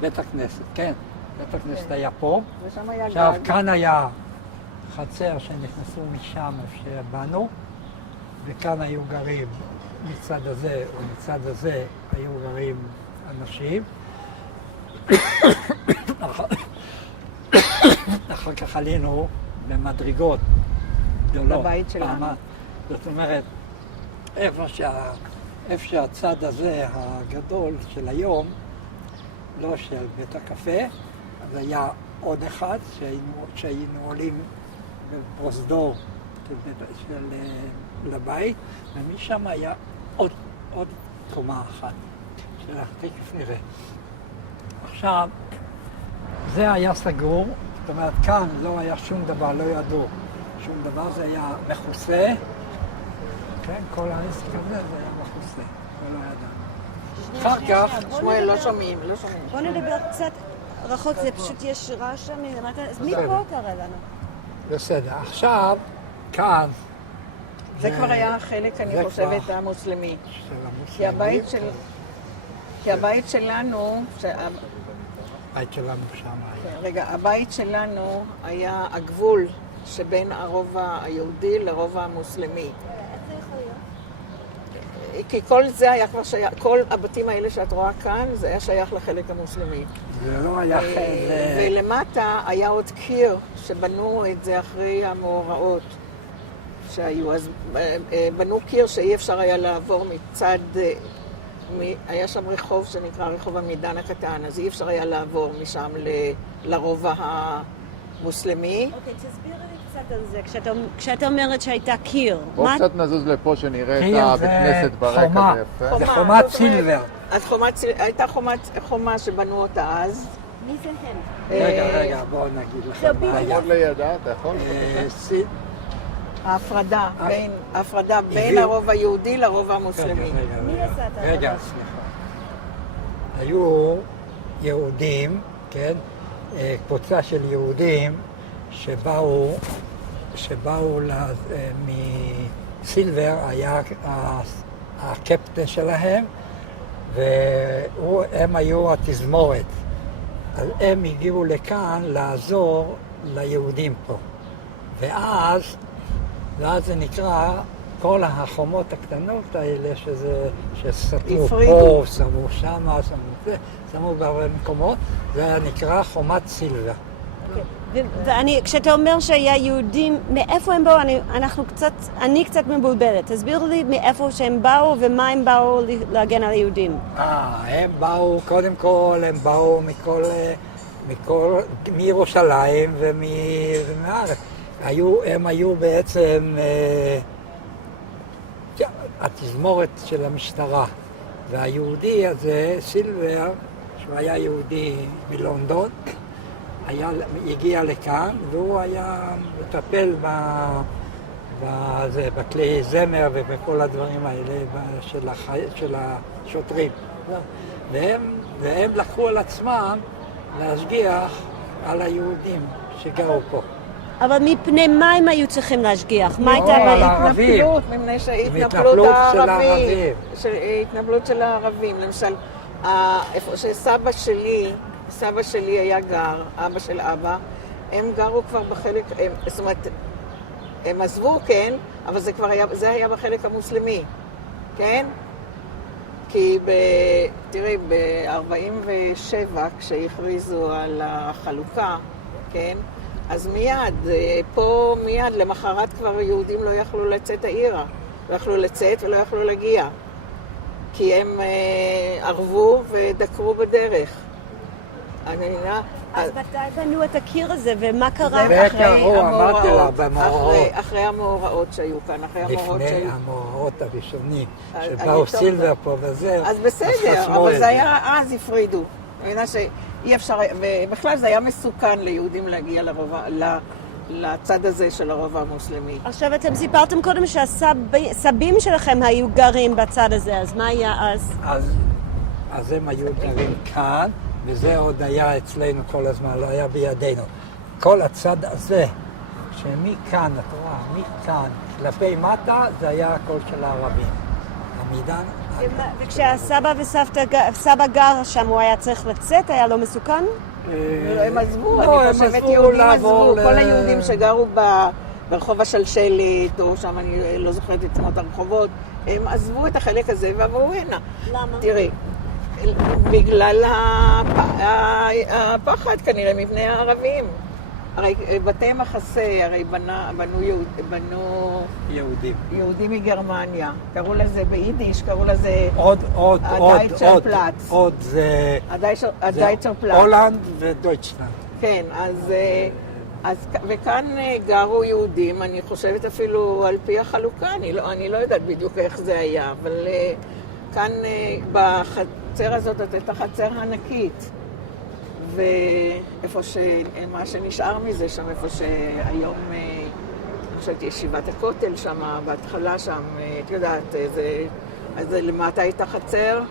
בית הכנסת, כן, בית הכנסת היה פה. ושם היה עכשיו, גג. כאן היה חצר שנכנסו משם איפה שבאנו, וכאן היו גרים מצד הזה ומצד הזה היו גרים אנשים. אחר כך עלינו במדרגות גדולות. לבית שלנו. זאת אומרת, איפה שהצד הזה הגדול של היום, לא של בית הקפה, אז היה עוד אחד שהיינו עולים בפרוזדור לבית, ומשם היה עוד קומה אחת, שתכף נראה. עכשיו, זה היה סגור, זאת אומרת, כאן לא היה שום דבר, לא ידעו שום דבר, זה היה מכוסה. כן, כל העסק הזה זה היה מכוסה, ולא ידענו. אחר כך, שמואל, לא שומעים, לא שומעים. בוא נדבר קצת רחוק, זה פשוט יש רעש שם מלמטה, אז מפה תראה לנו. בסדר, עכשיו, כאן, זה כבר היה החלק, אני זה חושבת, כבר המוסלמי. של כי המוסלמים. הבית שלנו, הבית שלנו שם היה. רגע, הבית שלנו היה הגבול שבין הרובע היהודי לרובע המוסלמי. איך זה יכול להיות? כי כל זה היה כבר שייך, כל הבתים האלה שאת רואה כאן, זה היה שייך לחלק המוסלמי. זה לא היה ולמטה היה עוד קיר שבנו את זה אחרי המאורעות שהיו. אז בנו קיר שאי אפשר היה לעבור מצד, היה שם רחוב שנקרא רחוב המידן הקטן, אז אי אפשר היה לעבור משם לרובע המוסלמי. אוקיי, תסביר לי קצת על זה, כשאתה אומרת שהייתה קיר. בואו קצת נזוז לפה שנראה את קיר הבית זה כנסת ברקע, חומה. זה יפה. זה חומת סילבר. אז הייתה חומה שבנו אותה אז. מי זה הם? רגע, בואו נגיד לכם מה היה. עוד לידה, אתה יכול? ההפרדה בין הרוב היהודי לרוב המוסלמי. מי עשה את רגע, הדבר? סליחה. היו יהודים, כן? קבוצה של יהודים שבאו מסילבר, היה הקפטן שלהם, והם היו התזמורת. אז הם הגיעו לכאן לעזור ליהודים פה. ואז זה נקרא, כל החומות הקטנות האלה שסתמו פה, שמו שמה, שמו בהרבה מקומות, זה היה נקרא חומת סילבר. כשאתה אומר שהיה יהודים, מאיפה הם באו? אני קצת מבולבלת. תסביר לי מאיפה שהם באו ומה הם באו להגן על היהודים. הם באו, קודם כל, הם באו מירושלים ומארץ. הם היו בעצם התזמורת של המשטרה. והיהודי הזה, סילבר, שהוא היה יהודי מלונדון, הגיע לכאן, והוא היה מטפל בכלי זמר ובכל הדברים האלה של השוטרים. והם לקחו על עצמם להשגיח על היהודים שגרו פה. אבל מפני מה הם היו צריכים להשגיח? מה הייתה על הבעיה? הערבים. מפני שהתנפלות התנפלות של הערבים. התנפלות של הערבים. למשל, איפה שסבא שלי היה גר, אבא של אבא, הם גרו כבר בחלק, זאת אומרת, הם עזבו, כן, אבל זה היה בחלק המוסלמי, כן? כי תראי, ב-47, כשהכריזו על החלוקה, כן, אז מיד, למחרת כבר יהודים לא יכלו לצאת העירה. לא יכלו לצאת ולא יכלו להגיע. כי הם ערבו ודקרו בדרך. אז מתי בנו את הקיר הזה ומה קרה? אמרתי לה, במאורעות. אחרי המאורעות שהיו כאן, לפני המאורעות הראשונים, שבאו סילבר פה וזה. אז בסדר, אבל זה היה, אז הפרידו. אני מבינה שאי אפשר, ובכלל זה היה מסוכן ליהודים להגיע לצד הזה של הרובע המוסלמי. עכשיו אתם סיפרתם קודם שהסבים שלכם היו גרים בצד הזה, אז מה היה אז? אז הם היו גרים כאן, וזה עוד היה אצלנו כל הזמן, לא היה בידינו. כל הצד הזה, שמכאן, את רואה, מכאן, כלפי מטה, זה היה הכל של הערבים. המידן... וכשהסבא וסבא גר שם, הוא היה צריך לצאת? היה לא מסוכן? הם עזבו, אני חושבת יהודים עזבו. כל היהודים שגרו ברחוב השלשלת, או שם אני לא זוכרת את שמות הרחובות, הם עזבו את החלק הזה ועברו הנה. למה? תראי, בגלל הפחד כנראה מבני הערבים. הרי בתי מחסה, הרי בנו יהודים מגרמניה. קראו לזה ביידיש, קראו לזה הדייטשר פלאץ. עוד זה הדייטשר פלאץ. הולנד ודויטשלנד. כן, וכאן גרו יהודים, אני חושבת אפילו על פי החלוקה, אני לא יודעת בדיוק איך זה היה, אבל כאן בחצר הזאת הייתה חצר ענקית. ואיפה מה שנשאר מזה שם, איפה שהיום, אני חושבת, ישיבת הכותל שם, בהתחלה שם, את יודעת, אז למטה הייתה חצר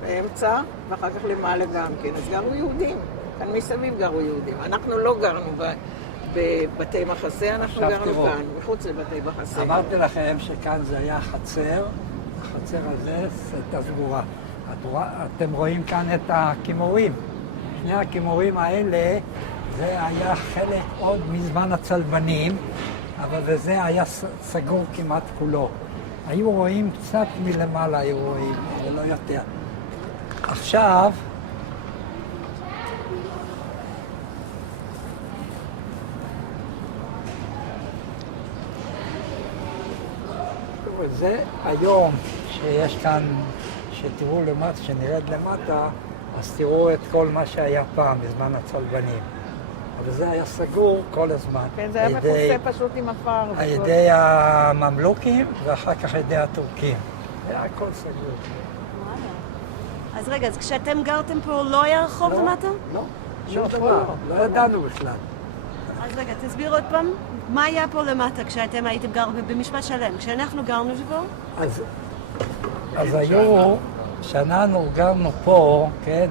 באמצע, ואחר כך למעלה גם כן. אז גרו יהודים, כאן מסביב גרו יהודים. אנחנו לא גרנו בבתי מחסה, אנחנו גרנו כאן, מחוץ לבתי מחסה. אמרתי לכם שכאן זה היה חצר, החצר הזה הייתה סגורה. אתם רואים כאן את הכימורים. שני הכימורים האלה, זה היה חלק עוד מזמן הצלבנים, אבל זה היה סגור כמעט כולו. היו רואים קצת מלמעלה, היו רואים, אבל לא יותר. עכשיו, זה היום שיש כאן, שתראו למטה, שנרד למטה, אז תראו את כל מה שהיה פעם בזמן הצלבנים. אבל זה היה סגור כל הזמן. כן, זה היה מכוסה פשוט עם עפר. על ידי הממלוכים ואחר כך על ידי הטורקים. היה הכל סגור. אז רגע, אז כשאתם גרתם פה לא היה רחוב למטה? לא, שום דבר. לא ידענו בכלל. אז רגע, תסביר עוד פעם, מה היה פה למטה כשאתם הייתם גרים במשפט שלם? כשאנחנו גרנו פה? אז היו, כשאנחנו גרנו פה, כן,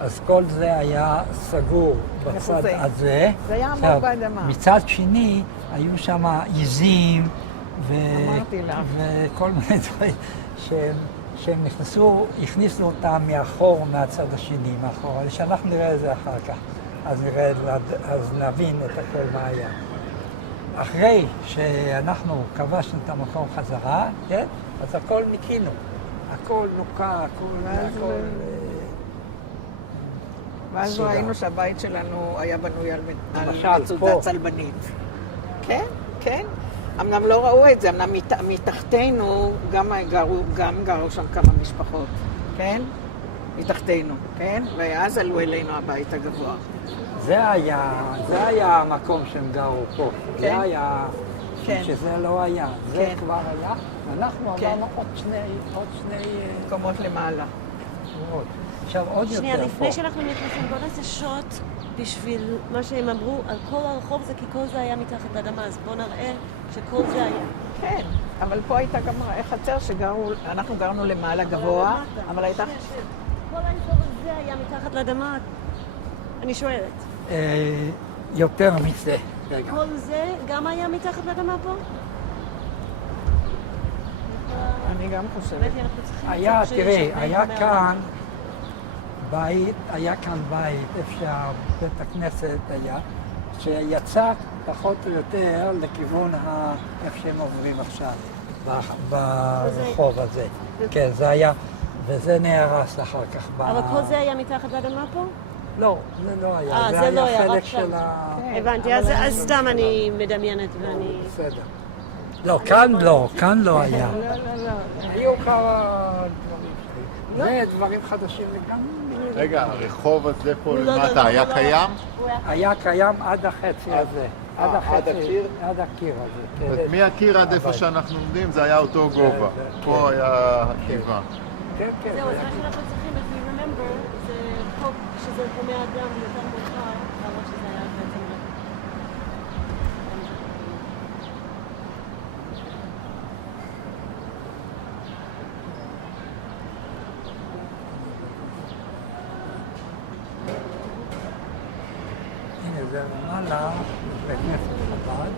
אז כל זה היה סגור בצד הזה. זה היה עמוק באדמה. מצד שני, היו שם עיזים וכל מיני דברים שהם הכניסו אותם מאחור, מהצד השני, מאחור. אבל שאנחנו נראה את זה אחר כך, אז נבין את הכל מה היה. אחרי שאנחנו כבשנו את המקום חזרה, כן, אז הכל ניקינו. הכל נוקה, הכל... ואז ראינו שהבית שלנו היה בנוי על מצודה צלבנית. כן, כן. אמנם לא ראו את זה, אמנם מתחתנו גם גרו שם כמה משפחות, כן? מתחתנו, כן? ואז עלו אלינו הבית הגבוה. זה היה המקום שהם גרו פה. זה היה... שזה לא היה. זה כבר היה, ואנחנו עברנו עוד שני... מקומות למעלה. עכשיו עוד יותר פה. שנייה, לפני שאנחנו נכנסים, בוא נעשה שוט בשביל מה שהם אמרו על כל הרחוב זה, כי כל זה היה מתחת לאדמה, אז בוא נראה שכל זה היה. כן, אבל פה הייתה גם חצר אנחנו גרנו למעלה גבוה, אבל הייתה... כל האזור הזה היה מתחת לאדמה, אני שואלת. יותר מזה. כל זה גם היה מתחת לאדמה פה? אני גם חושבת. תראי, היה כאן בית, איפה שבית הכנסת היה, שיצא פחות או יותר לכיוון איפה שהם עוברים עכשיו, ברחוב הזה. כן, זה היה, וזה נהרס אחר כך. אבל כל זה היה מתחת לאדמה פה? לא, זה לא היה. זה היה חלק של הבנתי, אז סתם אני מדמיינת ואני... בסדר. לא, כאן לא היה. היו כמה דברים. זה דברים חדשים לגמרי. רגע, הרחוב הזה פה למטה היה קיים? היה קיים עד החצי הזה. עד הקיר הזה. מהקיר עד איפה שאנחנו עומדים זה היה אותו גובה. פה היה עקיבה. כן, כן. זהו, אז מה שאנחנו צריכים, if we remember, זה חוק שזה חומי אדם יותר מאוחר, למרות שזה היה בעצם רק... הנה, זה למעלה, בית כנסת חב"ד.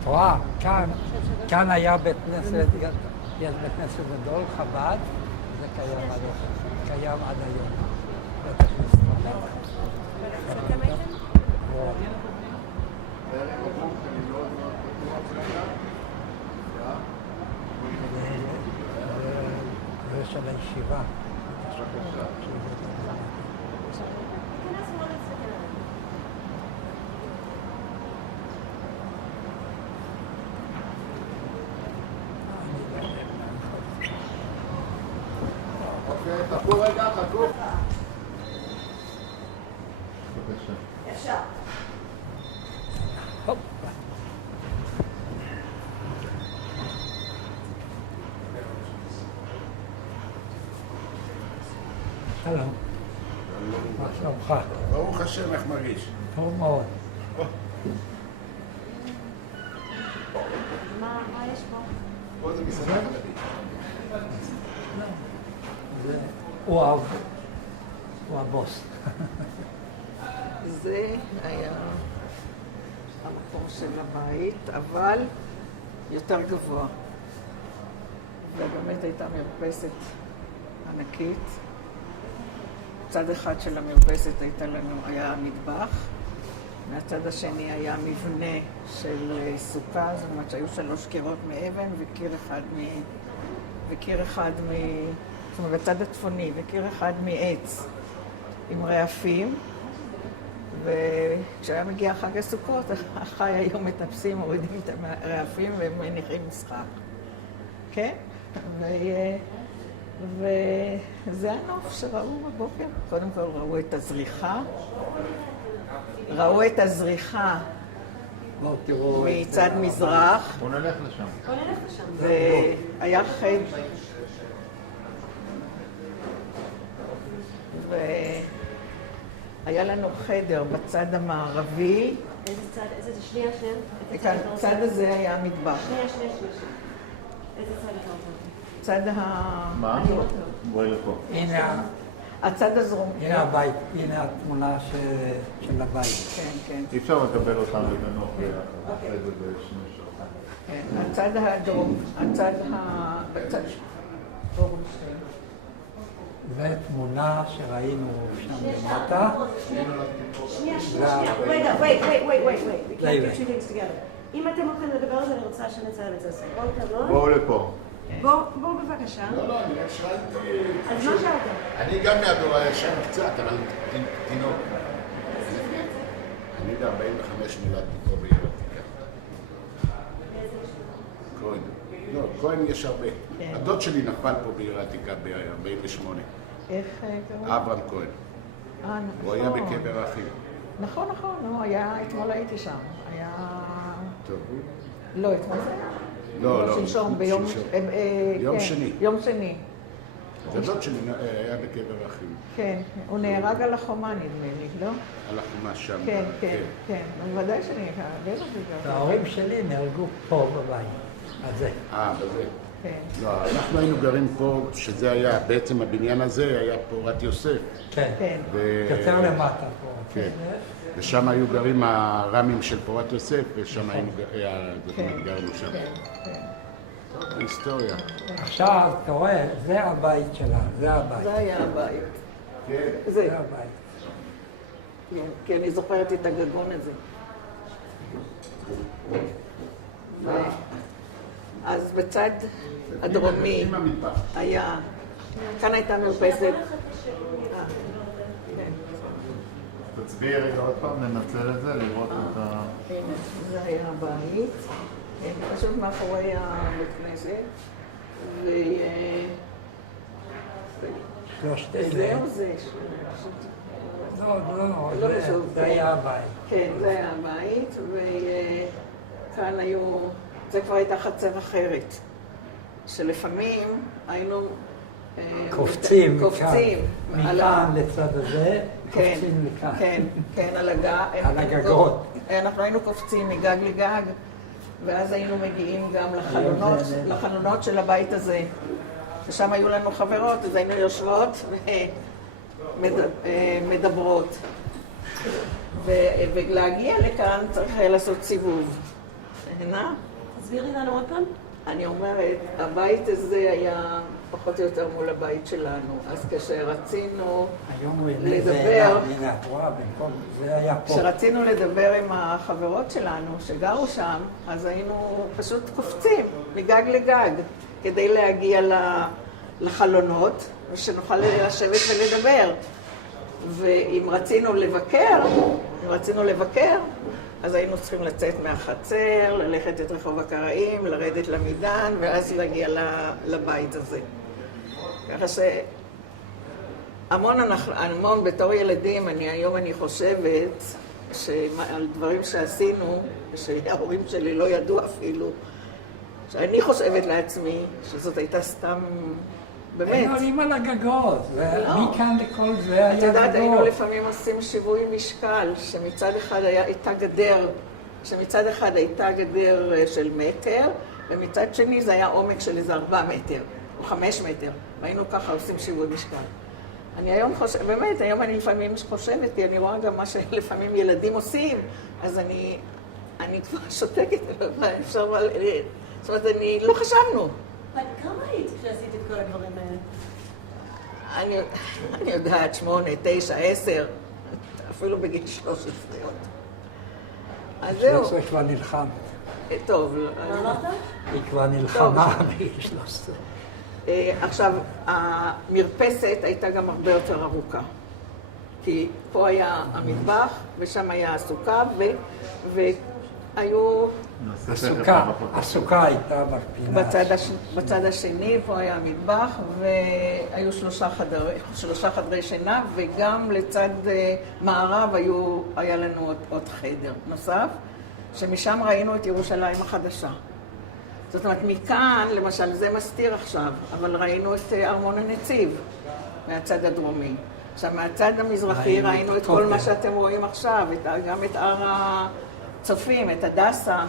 את רואה, כאן היה בית כנסת, יש בית כנסת גדול, חב"ד, זה קיים עד היום. בית כנסת חב"ד. זה של הישיבה. חכו רגע, חכו. אפשר. השם, איך מרגיש? טוב מאוד. מה יש פה? פה זה מסעדה חרדית. הוא הבוס. זה היה המקום של הבית, אבל יותר גבוה. ובאמת הייתה מרפסת ענקית. צד אחד של המרפסת היה מטבח, מהצד השני היה מבנה של סוכה, זאת אומרת שהיו 3 קירות מאבן וקיר אחד זאת אומרת בצד הצפוני, וקיר אחד מעץ עם רעפים. וכשהיה מגיע חג הסוכות, החי היו מטפסים, מורידים את הרעפים ומניחים משחק. כן? וזה הנוף שראו בבוקר. קודם כל ראו את הזריחה. בואו תראו מצד מזרח. בוא נלך לשם. והיה חדר. והיה לנו חדר בצד המערבי. איזה צד? איזה שנייה? הצד הזה היה המטבח. שנייה. איזה צד אתה רוצה? צד מה? בואי לפה. הנה, הצד הזרום. הנה הבית, הנה התמונה של הבית. כן. אי אפשר לקבל אותם לנוח אחרי זה בשני שעות. כן, הצד הדרום, בצד אורנשטיין. זו תמונה שראינו שם למטה. שנייה. רגע, wait. We can't רגע. do two things together. אם אתם הולכים לדבר על זה, אני רוצה שנצא את זה. בואו לפה. בואו בבקשה. לא, אני רק שאלתי... אז מה שאלת? אני גם מהדור הישן קצת, אבל תינוק. אני ב-45 נולדתי פה בעיר עתיקה. כהן. לא, כהן יש הרבה. הדוד שלי נפל פה בעיר עתיקה ב-48. איך קראו? אברהם כהן. נכון. הוא היה בקבר האחים. נכון, אתמול הייתי שם. היה... טוב. לא, אתמול זה היה? לא. שלשום, ביום... יום שני. יום שני. הדוד שלי היה בקבר האחים. כן, הוא נהרג על החומה נדמה לי, לא? על החומה שם. כן. בוודאי שאני בטח בגלל. ההורים שלי נהרגו פה בבית, הזה. בזה. כן. לא, אנחנו היינו גרים פה, שזה היה, בעצם הבניין הזה היה פורת יוסף. כן. יותר למטה פה. כן. ושם היו גרים הרמים של פורת יוסף, ושם גרנו שם. כן. היסטוריה. עכשיו, אתה רואה, זה הבית שלה, זה הבית. זה היה הבית. כן. זה. הבית. כי אני זוכרת את הגגון הזה. אז בצד הדרומי היה, כאן הייתה מרפסת. תצביעי רגע עוד פעם, ננצל את זה, לראות את ה... הנה, זה היה הבית, פשוט מאחורי הבית כנסת, שלושת אלה. וזהו זה. לא, זה היה הבית. כן, זה היה הבית, וכאן היו, זה כבר הייתה חצר אחרת, שלפעמים היינו קופצים מכאן על לצד הזה, קופצים לכאן. כן, על הגגות. אנחנו היינו קופצים מגג לגג, ואז היינו מגיעים גם לחלונות של הבית הזה. ושם היו לנו חברות, אז היינו יושבות ומדברות. ולהגיע לכאן צריך היה לעשות סיבוב. הנה? תסבירי לנו עוד פעם. אני אומרת, הבית הזה היה פחות או יותר מול הבית שלנו. אז כשרצינו לדבר, הנה, את רואה, במקום, זה היה פה. כשרצינו לדבר עם החברות שלנו שגרו שם, אז היינו פשוט קופצים מגג לגג כדי להגיע לחלונות ושנוכל לשבת ולדבר. ואם רצינו לבקר, אז היינו צריכים לצאת מהחצר, ללכת את רחוב הקראים, לרדת למידן, ואז להגיע לבית הזה. ככה המון בתור ילדים, היום אני חושבת על דברים שעשינו, שההורים שלי לא ידעו אפילו, שאני חושבת לעצמי שזאת הייתה סתם באמת. היינו עולים על הגגות, ומכאן לכל זה את היה יודעת, היינו גגות. לפעמים עושים שיווי משקל, שמצד אחד הייתה גדר של מטר, ומצד שני זה היה עומק של איזה 4 מטר, או 5 מטר, והיינו ככה עושים שיווי משקל. אני היום חושבת, באמת, היום אני לפעמים חושבת, כי אני רואה גם מה שלפעמים ילדים עושים, אז אני כבר שותקת, אפשר, זאת אומרת, לא חשבנו. כמה היית כשעשית את כל הדברים האלה? אני יודעת, 8, 9, 10, אפילו בגיל 13 עוד. אז זהו. 13 כבר נלחם. טוב. מה אמרת? היא כבר נלחמה בגיל 13. עכשיו, המרפסת הייתה גם הרבה יותר ארוכה. כי פה היה המטבח, ושם היה הסוכה, והיו... הסוכה הייתה בפינה. בצד השני, פה היה המטבח, והיו 3 חדרי שינה, וגם לצד מערב היה לנו עוד חדר נוסף, שמשם ראינו את ירושלים החדשה. זאת אומרת, מכאן, למשל, זה מסתיר עכשיו, אבל ראינו את ארמון הנציב מהצד הדרומי. עכשיו, מהצד המזרחי ראינו את כל מה שאתם רואים עכשיו, גם את הר הצופים, את הדסה,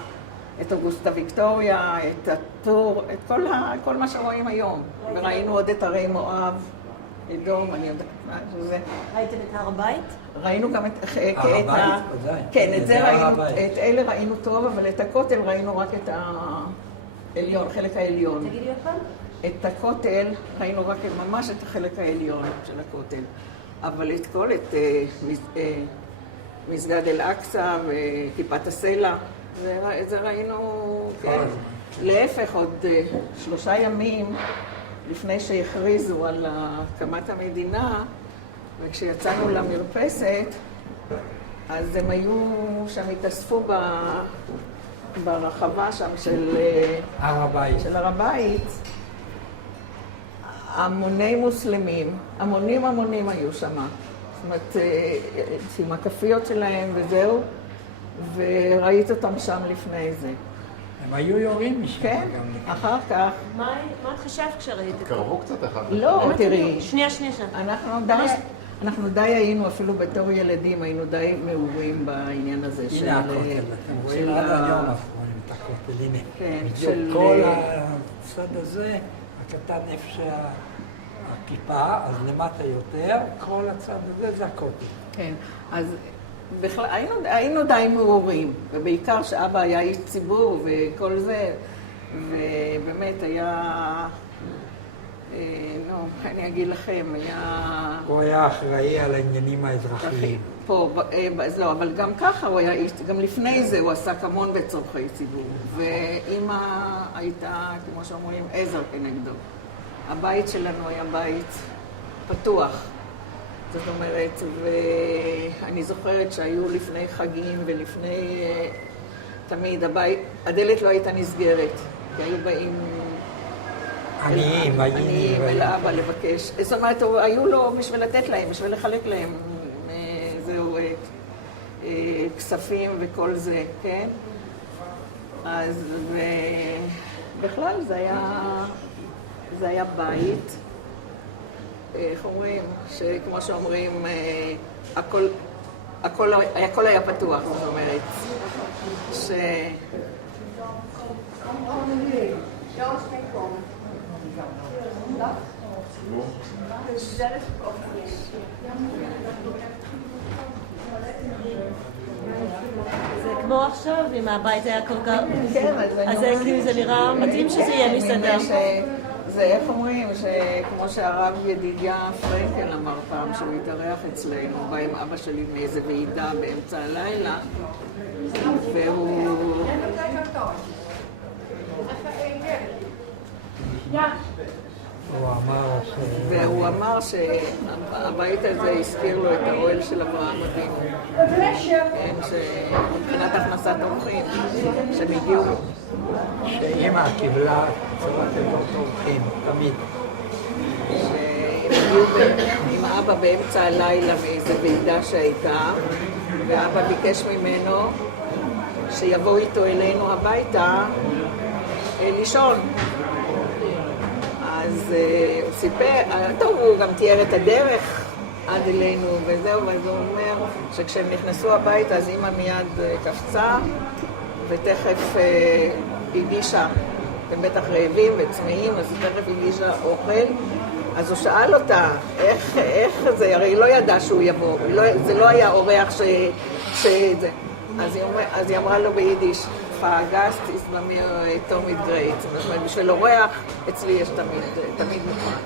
את אוגוסטה ויקטוריה, את הטור, את כל מה שרואים היום. וראינו עוד את הרי מואב, אדום, אני יודעת מה זה. ראיתם את הר הבית? ראינו גם את... הר הבית, ודאי. כן, את אלה ראינו טוב, אבל את הכותל ראינו רק את העליון, חלק העליון. תגידי עוד פעם. את הכותל ראינו רק ממש את החלק העליון של הכותל. אבל את כל, את מסגד אל-אקצא וכיפת הסלע, זה ראינו, כן. להפך, עוד 3 ימים לפני שהכריזו על הקמת המדינה, וכשיצאנו למרפסת, אז הם היו שם, התאספו ברחבה שם של הר הבית, המוני מוסלמים, המונים היו שם. זאת אומרת, עם הכפיות שלהם וזהו, וראית אותם שם לפני זה. הם היו יורים משם. כן, אחר כך. מה את חשבת כשראית את זה? קרבו קצת אחד. לא, תראי. שנייה. אנחנו די היינו, אפילו בתור ילדים, היינו די מעורים בעניין הזה. הנה הכותל, אתם רואים עד היום, אנחנו רואים את הכותל, הנה. כן, בדיוק כל הצד הזה, הקטן איפה שהכיפה, אז למטה יותר, כל הצד הזה זה הכותל. כן, אז בכלל, היינו די מעורים, ובעיקר שאבא היה איש ציבור וכל זה, ובאמת היה, אני אגיד לכם, היה... הוא היה אחראי על העניינים האזרחיים. פה, לא, אבל גם ככה הוא היה איש, גם לפני זה הוא עסק המון בצורכי ציבור, ואמא הייתה, כמו שאומרים, עזר כנגדו. הבית שלנו היה בית פתוח. זאת אומרת, ואני זוכרת שהיו לפני חגים ולפני... תמיד הדלת לא הייתה נסגרת, כי היו באים... עניים אל אבא לבקש. זאת אומרת, היו לו בשביל לתת להם, בשביל לחלק להם, זהו, כספים וכל זה, כן? אז בכלל זה היה בית. איך אומרים? שכמו שאומרים, הכל היה פתוח, זאת אומרת. זה כמו עכשיו, אם הבית היה כל כך... כן, אז כאילו זה נראה מתאים שזה יהיה מסעדה. זה איך אומרים, שכמו שהרב ידידיה פרנקל אמר פעם, שהוא התארח אצלנו, בא עם אבא שלי מאיזה ועידה באמצע הלילה, והוא אמר שהבית הזה הזכיר לו את האוהל של אברהם אבינו. כן, שמבחינת הכנסת אורחים, שהם הגיעו. שאמא קיבלה צורת לבוא אורחים, תמיד. שהם הגיעו עם אבא באמצע הלילה מאיזו ועידה שהייתה, ואבא ביקש ממנו שיבוא איתו אלינו הביתה לישון. אז הוא סיפר, טוב, הוא גם תיאר את הדרך עד אלינו וזהו, ואז הוא אומר שכשהם נכנסו הביתה אז אמא מיד קפצה, ותכף הגישה, הם בטח רעבים וצמאים, אז תכף הגישה אוכל. אז הוא שאל אותה, איך זה, הרי היא לא ידעה שהוא יבוא, זה לא היה אורח שזה. אז היא אמרה לו ביידיש, פאגסט איז במיר תמיד גרייט. זאת אומרת, בשביל אורח, אצלי יש תמיד מוכן.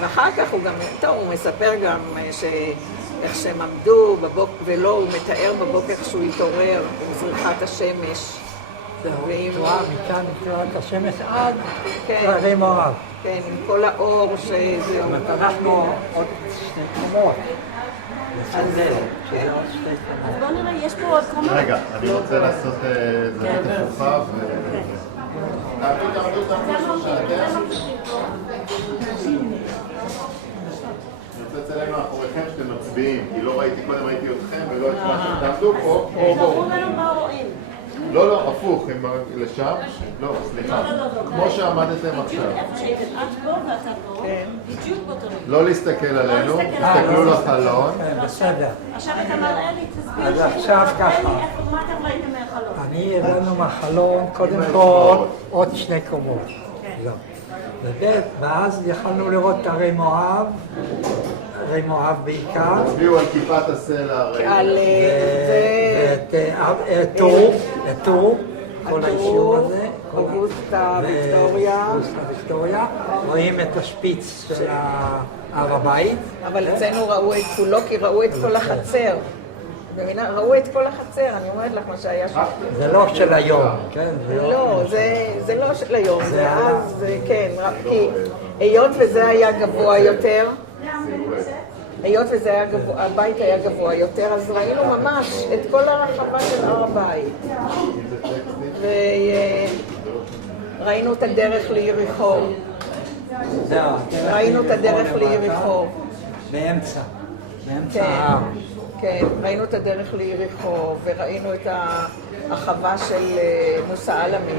ואחר כך הוא גם, טוב, הוא מספר גם איך שהם עמדו בבוקר, ולא, הוא מתאר בבוקר שהוא התעורר עם זריחת השמש. זהו, מכאן נקראת השמש עד הרי מואב. כן, עם כל האור שזהו. אנחנו עוד שני קומות. אז בואו נראה, יש פה עוד קומה. רגע, אני רוצה לעשות זווית הפוכה אני רוצה לצלם מאחוריכם שאתם מצביעים, כי לא ראיתי קודם, ראיתי אתכם ולא את מה שאתם תעמדו פה. תראו לנו מה רואים. לא, הפוך, לשם? לא, סליחה. כמו שעמדתם עכשיו. איפה שהייתם, את פה ואתה פה. בדיוק באותו רגע. לא להסתכל עלינו, תסתכלו לחלון. בסדר. עכשיו אתה מראה לי, תסביר אז לי, עכשיו ככה. מה אתם ראיתם מהחלון? אני הבאנו מהחלון, קודם כל, עוד שני קומות. זהו. ואז יכלנו לראות את הרי מואב, הרי מואב בעיקר. תצביעו על כיפת הסלע הרי. ואת טור, כל האישור הזה. אוגוסטה ויקטוריה. רואים את השפיץ של הר הבית. אבל אצלנו ראו את כולו, כי ראו את כל החצר. ראו את כל החצר, אני אומרת לך מה שהיה שם. זה לא של היום, כן? לא, זה לא של היום, זה אז, כן, כי היות וזה היה גבוה יותר, היות והבית היה גבוה יותר, אז ראינו ממש את כל הרחבה של הר הבית. וראינו את הדרך ליריחו. ראינו את הדרך ליריחו. באמצע ההר. כן, ראינו את הדרך ליריחו, וראינו את החווה של מוסא עלמי.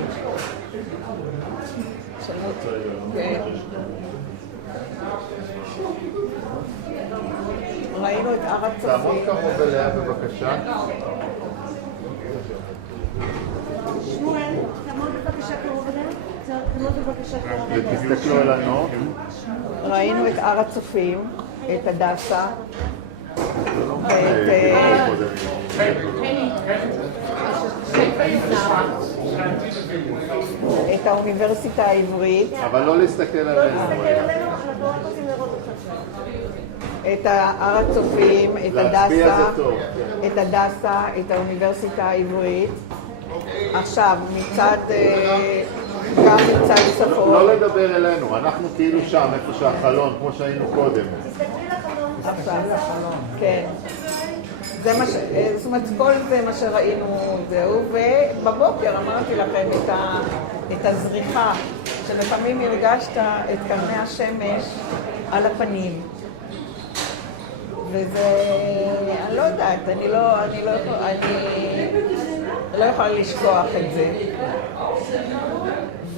כן. ראינו את הר הצופים. תעמוד קרוב אליה בבקשה. שמואל, תעמוד בבקשה קרוב אליה. תעמוד בבקשה קרוב אליה. ותסתכלו על הנוף. ראינו את הר הצופים, את הדסה. את האוניברסיטה העברית. אבל לא להסתכל עלינו. את הר הצופים, להצביע זה טוב. את הדסה, את האוניברסיטה העברית. עכשיו, גם מצד צפון. לא לדבר אלינו, אנחנו כאילו שם, איפה שהחלון, כמו שהיינו קודם. עכשיו, כן. זאת אומרת, כל זה מה שראינו זהו, ובבוקר אמרתי לכם את הזריחה, שלפעמים הרגשת את קרני השמש על הפנים. וזה, אני לא יודעת, אני לא יכולה לשכוח את זה.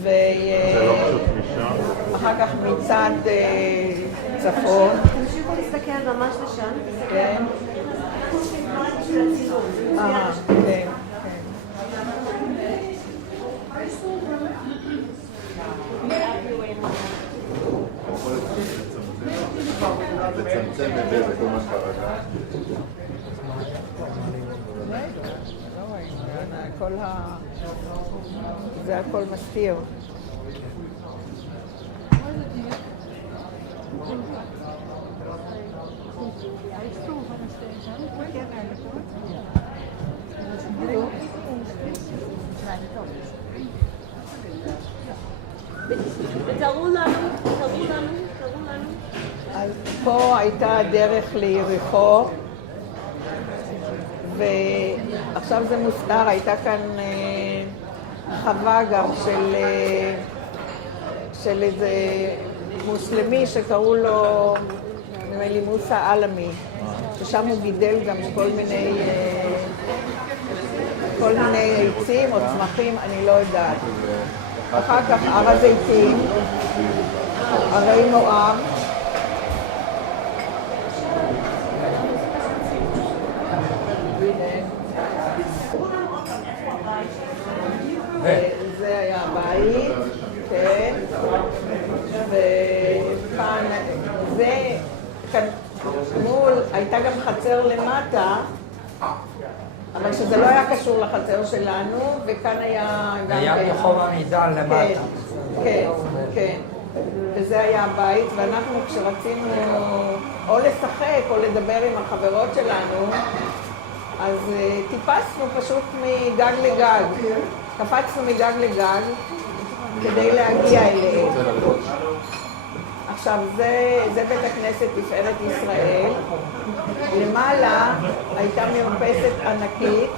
זה לא פשוט משם. אחר כך מצד צפון. תמשיכו להסתכל ממש לשם. כן. כן. לצמצם את זה, זה כל מה שקרה. זה הכל מסתיר. ותראו לנו. אז פה הייתה הדרך ליריחו, ועכשיו זה מוסתר, הייתה כאן חווה גם של איזה מוסלמי שקראו לו, נראה לי מוסא עלמי, ששם הוא גידל גם כל מיני עצים או צמחים, אני לא יודעת. אחר כך הר הזיתים, ערי מואב. זה היה הבית, כן, וכאן, זה, כאן מול, הייתה גם חצר למטה, אבל שזה לא היה קשור לחצר שלנו, וכאן היה גם... היה רחוב עמידן למטה. כן, כן. וזה היה הבית, ואנחנו כשרצינו או לשחק או לדבר עם החברות שלנו, אז טיפסנו פשוט מגג לגג. קפצנו מגג לגג כדי להגיע אליהם. עכשיו, זה בית הכנסת תפארת ישראל. למעלה הייתה מרפסת ענקית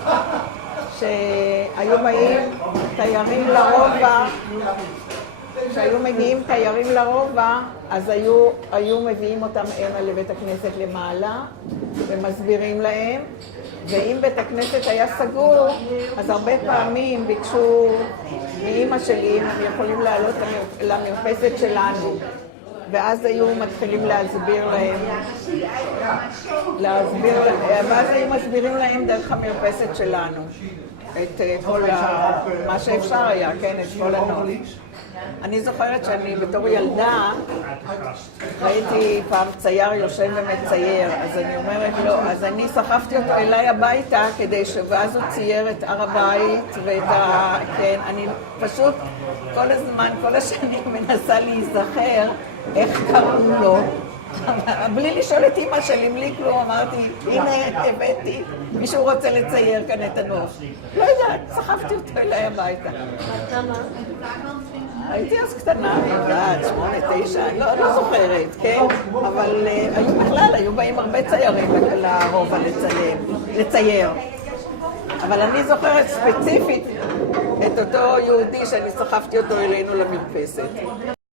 שהיו באים תיירים לרובע. כשהיו מגיעים תיירים לרובע, אז היו מביאים אותם הנה לבית הכנסת למעלה ומסבירים להם. ואם בית הכנסת היה סגור, אז הרבה פעמים ביקשו מאמא שלי אם הם יכולים לעלות למרפסת שלנו. ואז היו מתחילים להסביר להם, ואז היו מסבירים להם דרך המרפסת שלנו את כל מה שאפשר היה, כן, את כל הנוהל. אני זוכרת שאני בתור ילדה ראיתי פעם צייר יושב ומצייר, אז אני אומרת לו, אז אני סחפתי אותו אליי הביתה כדי ואז הוא צייר את הר הבית ואת כן, אני פשוט כל הזמן, כל השנים מנסה להיזכר איך קראו לו, בלי לשאול את אמא שלי, בלי כלום, אמרתי, הנה הבאתי, מישהו רוצה לצייר כאן את הנוף. לא יודעת, סחפתי אותו אליי הביתה. הייתי אז קטנה, אני יודעת, 8, 9, לא זוכרת, כן? אבל בכלל היו באים הרבה ציירים לרובע לצייר. אבל אני זוכרת ספציפית את אותו יהודי שאני סחפתי אותו אלינו למרפסת.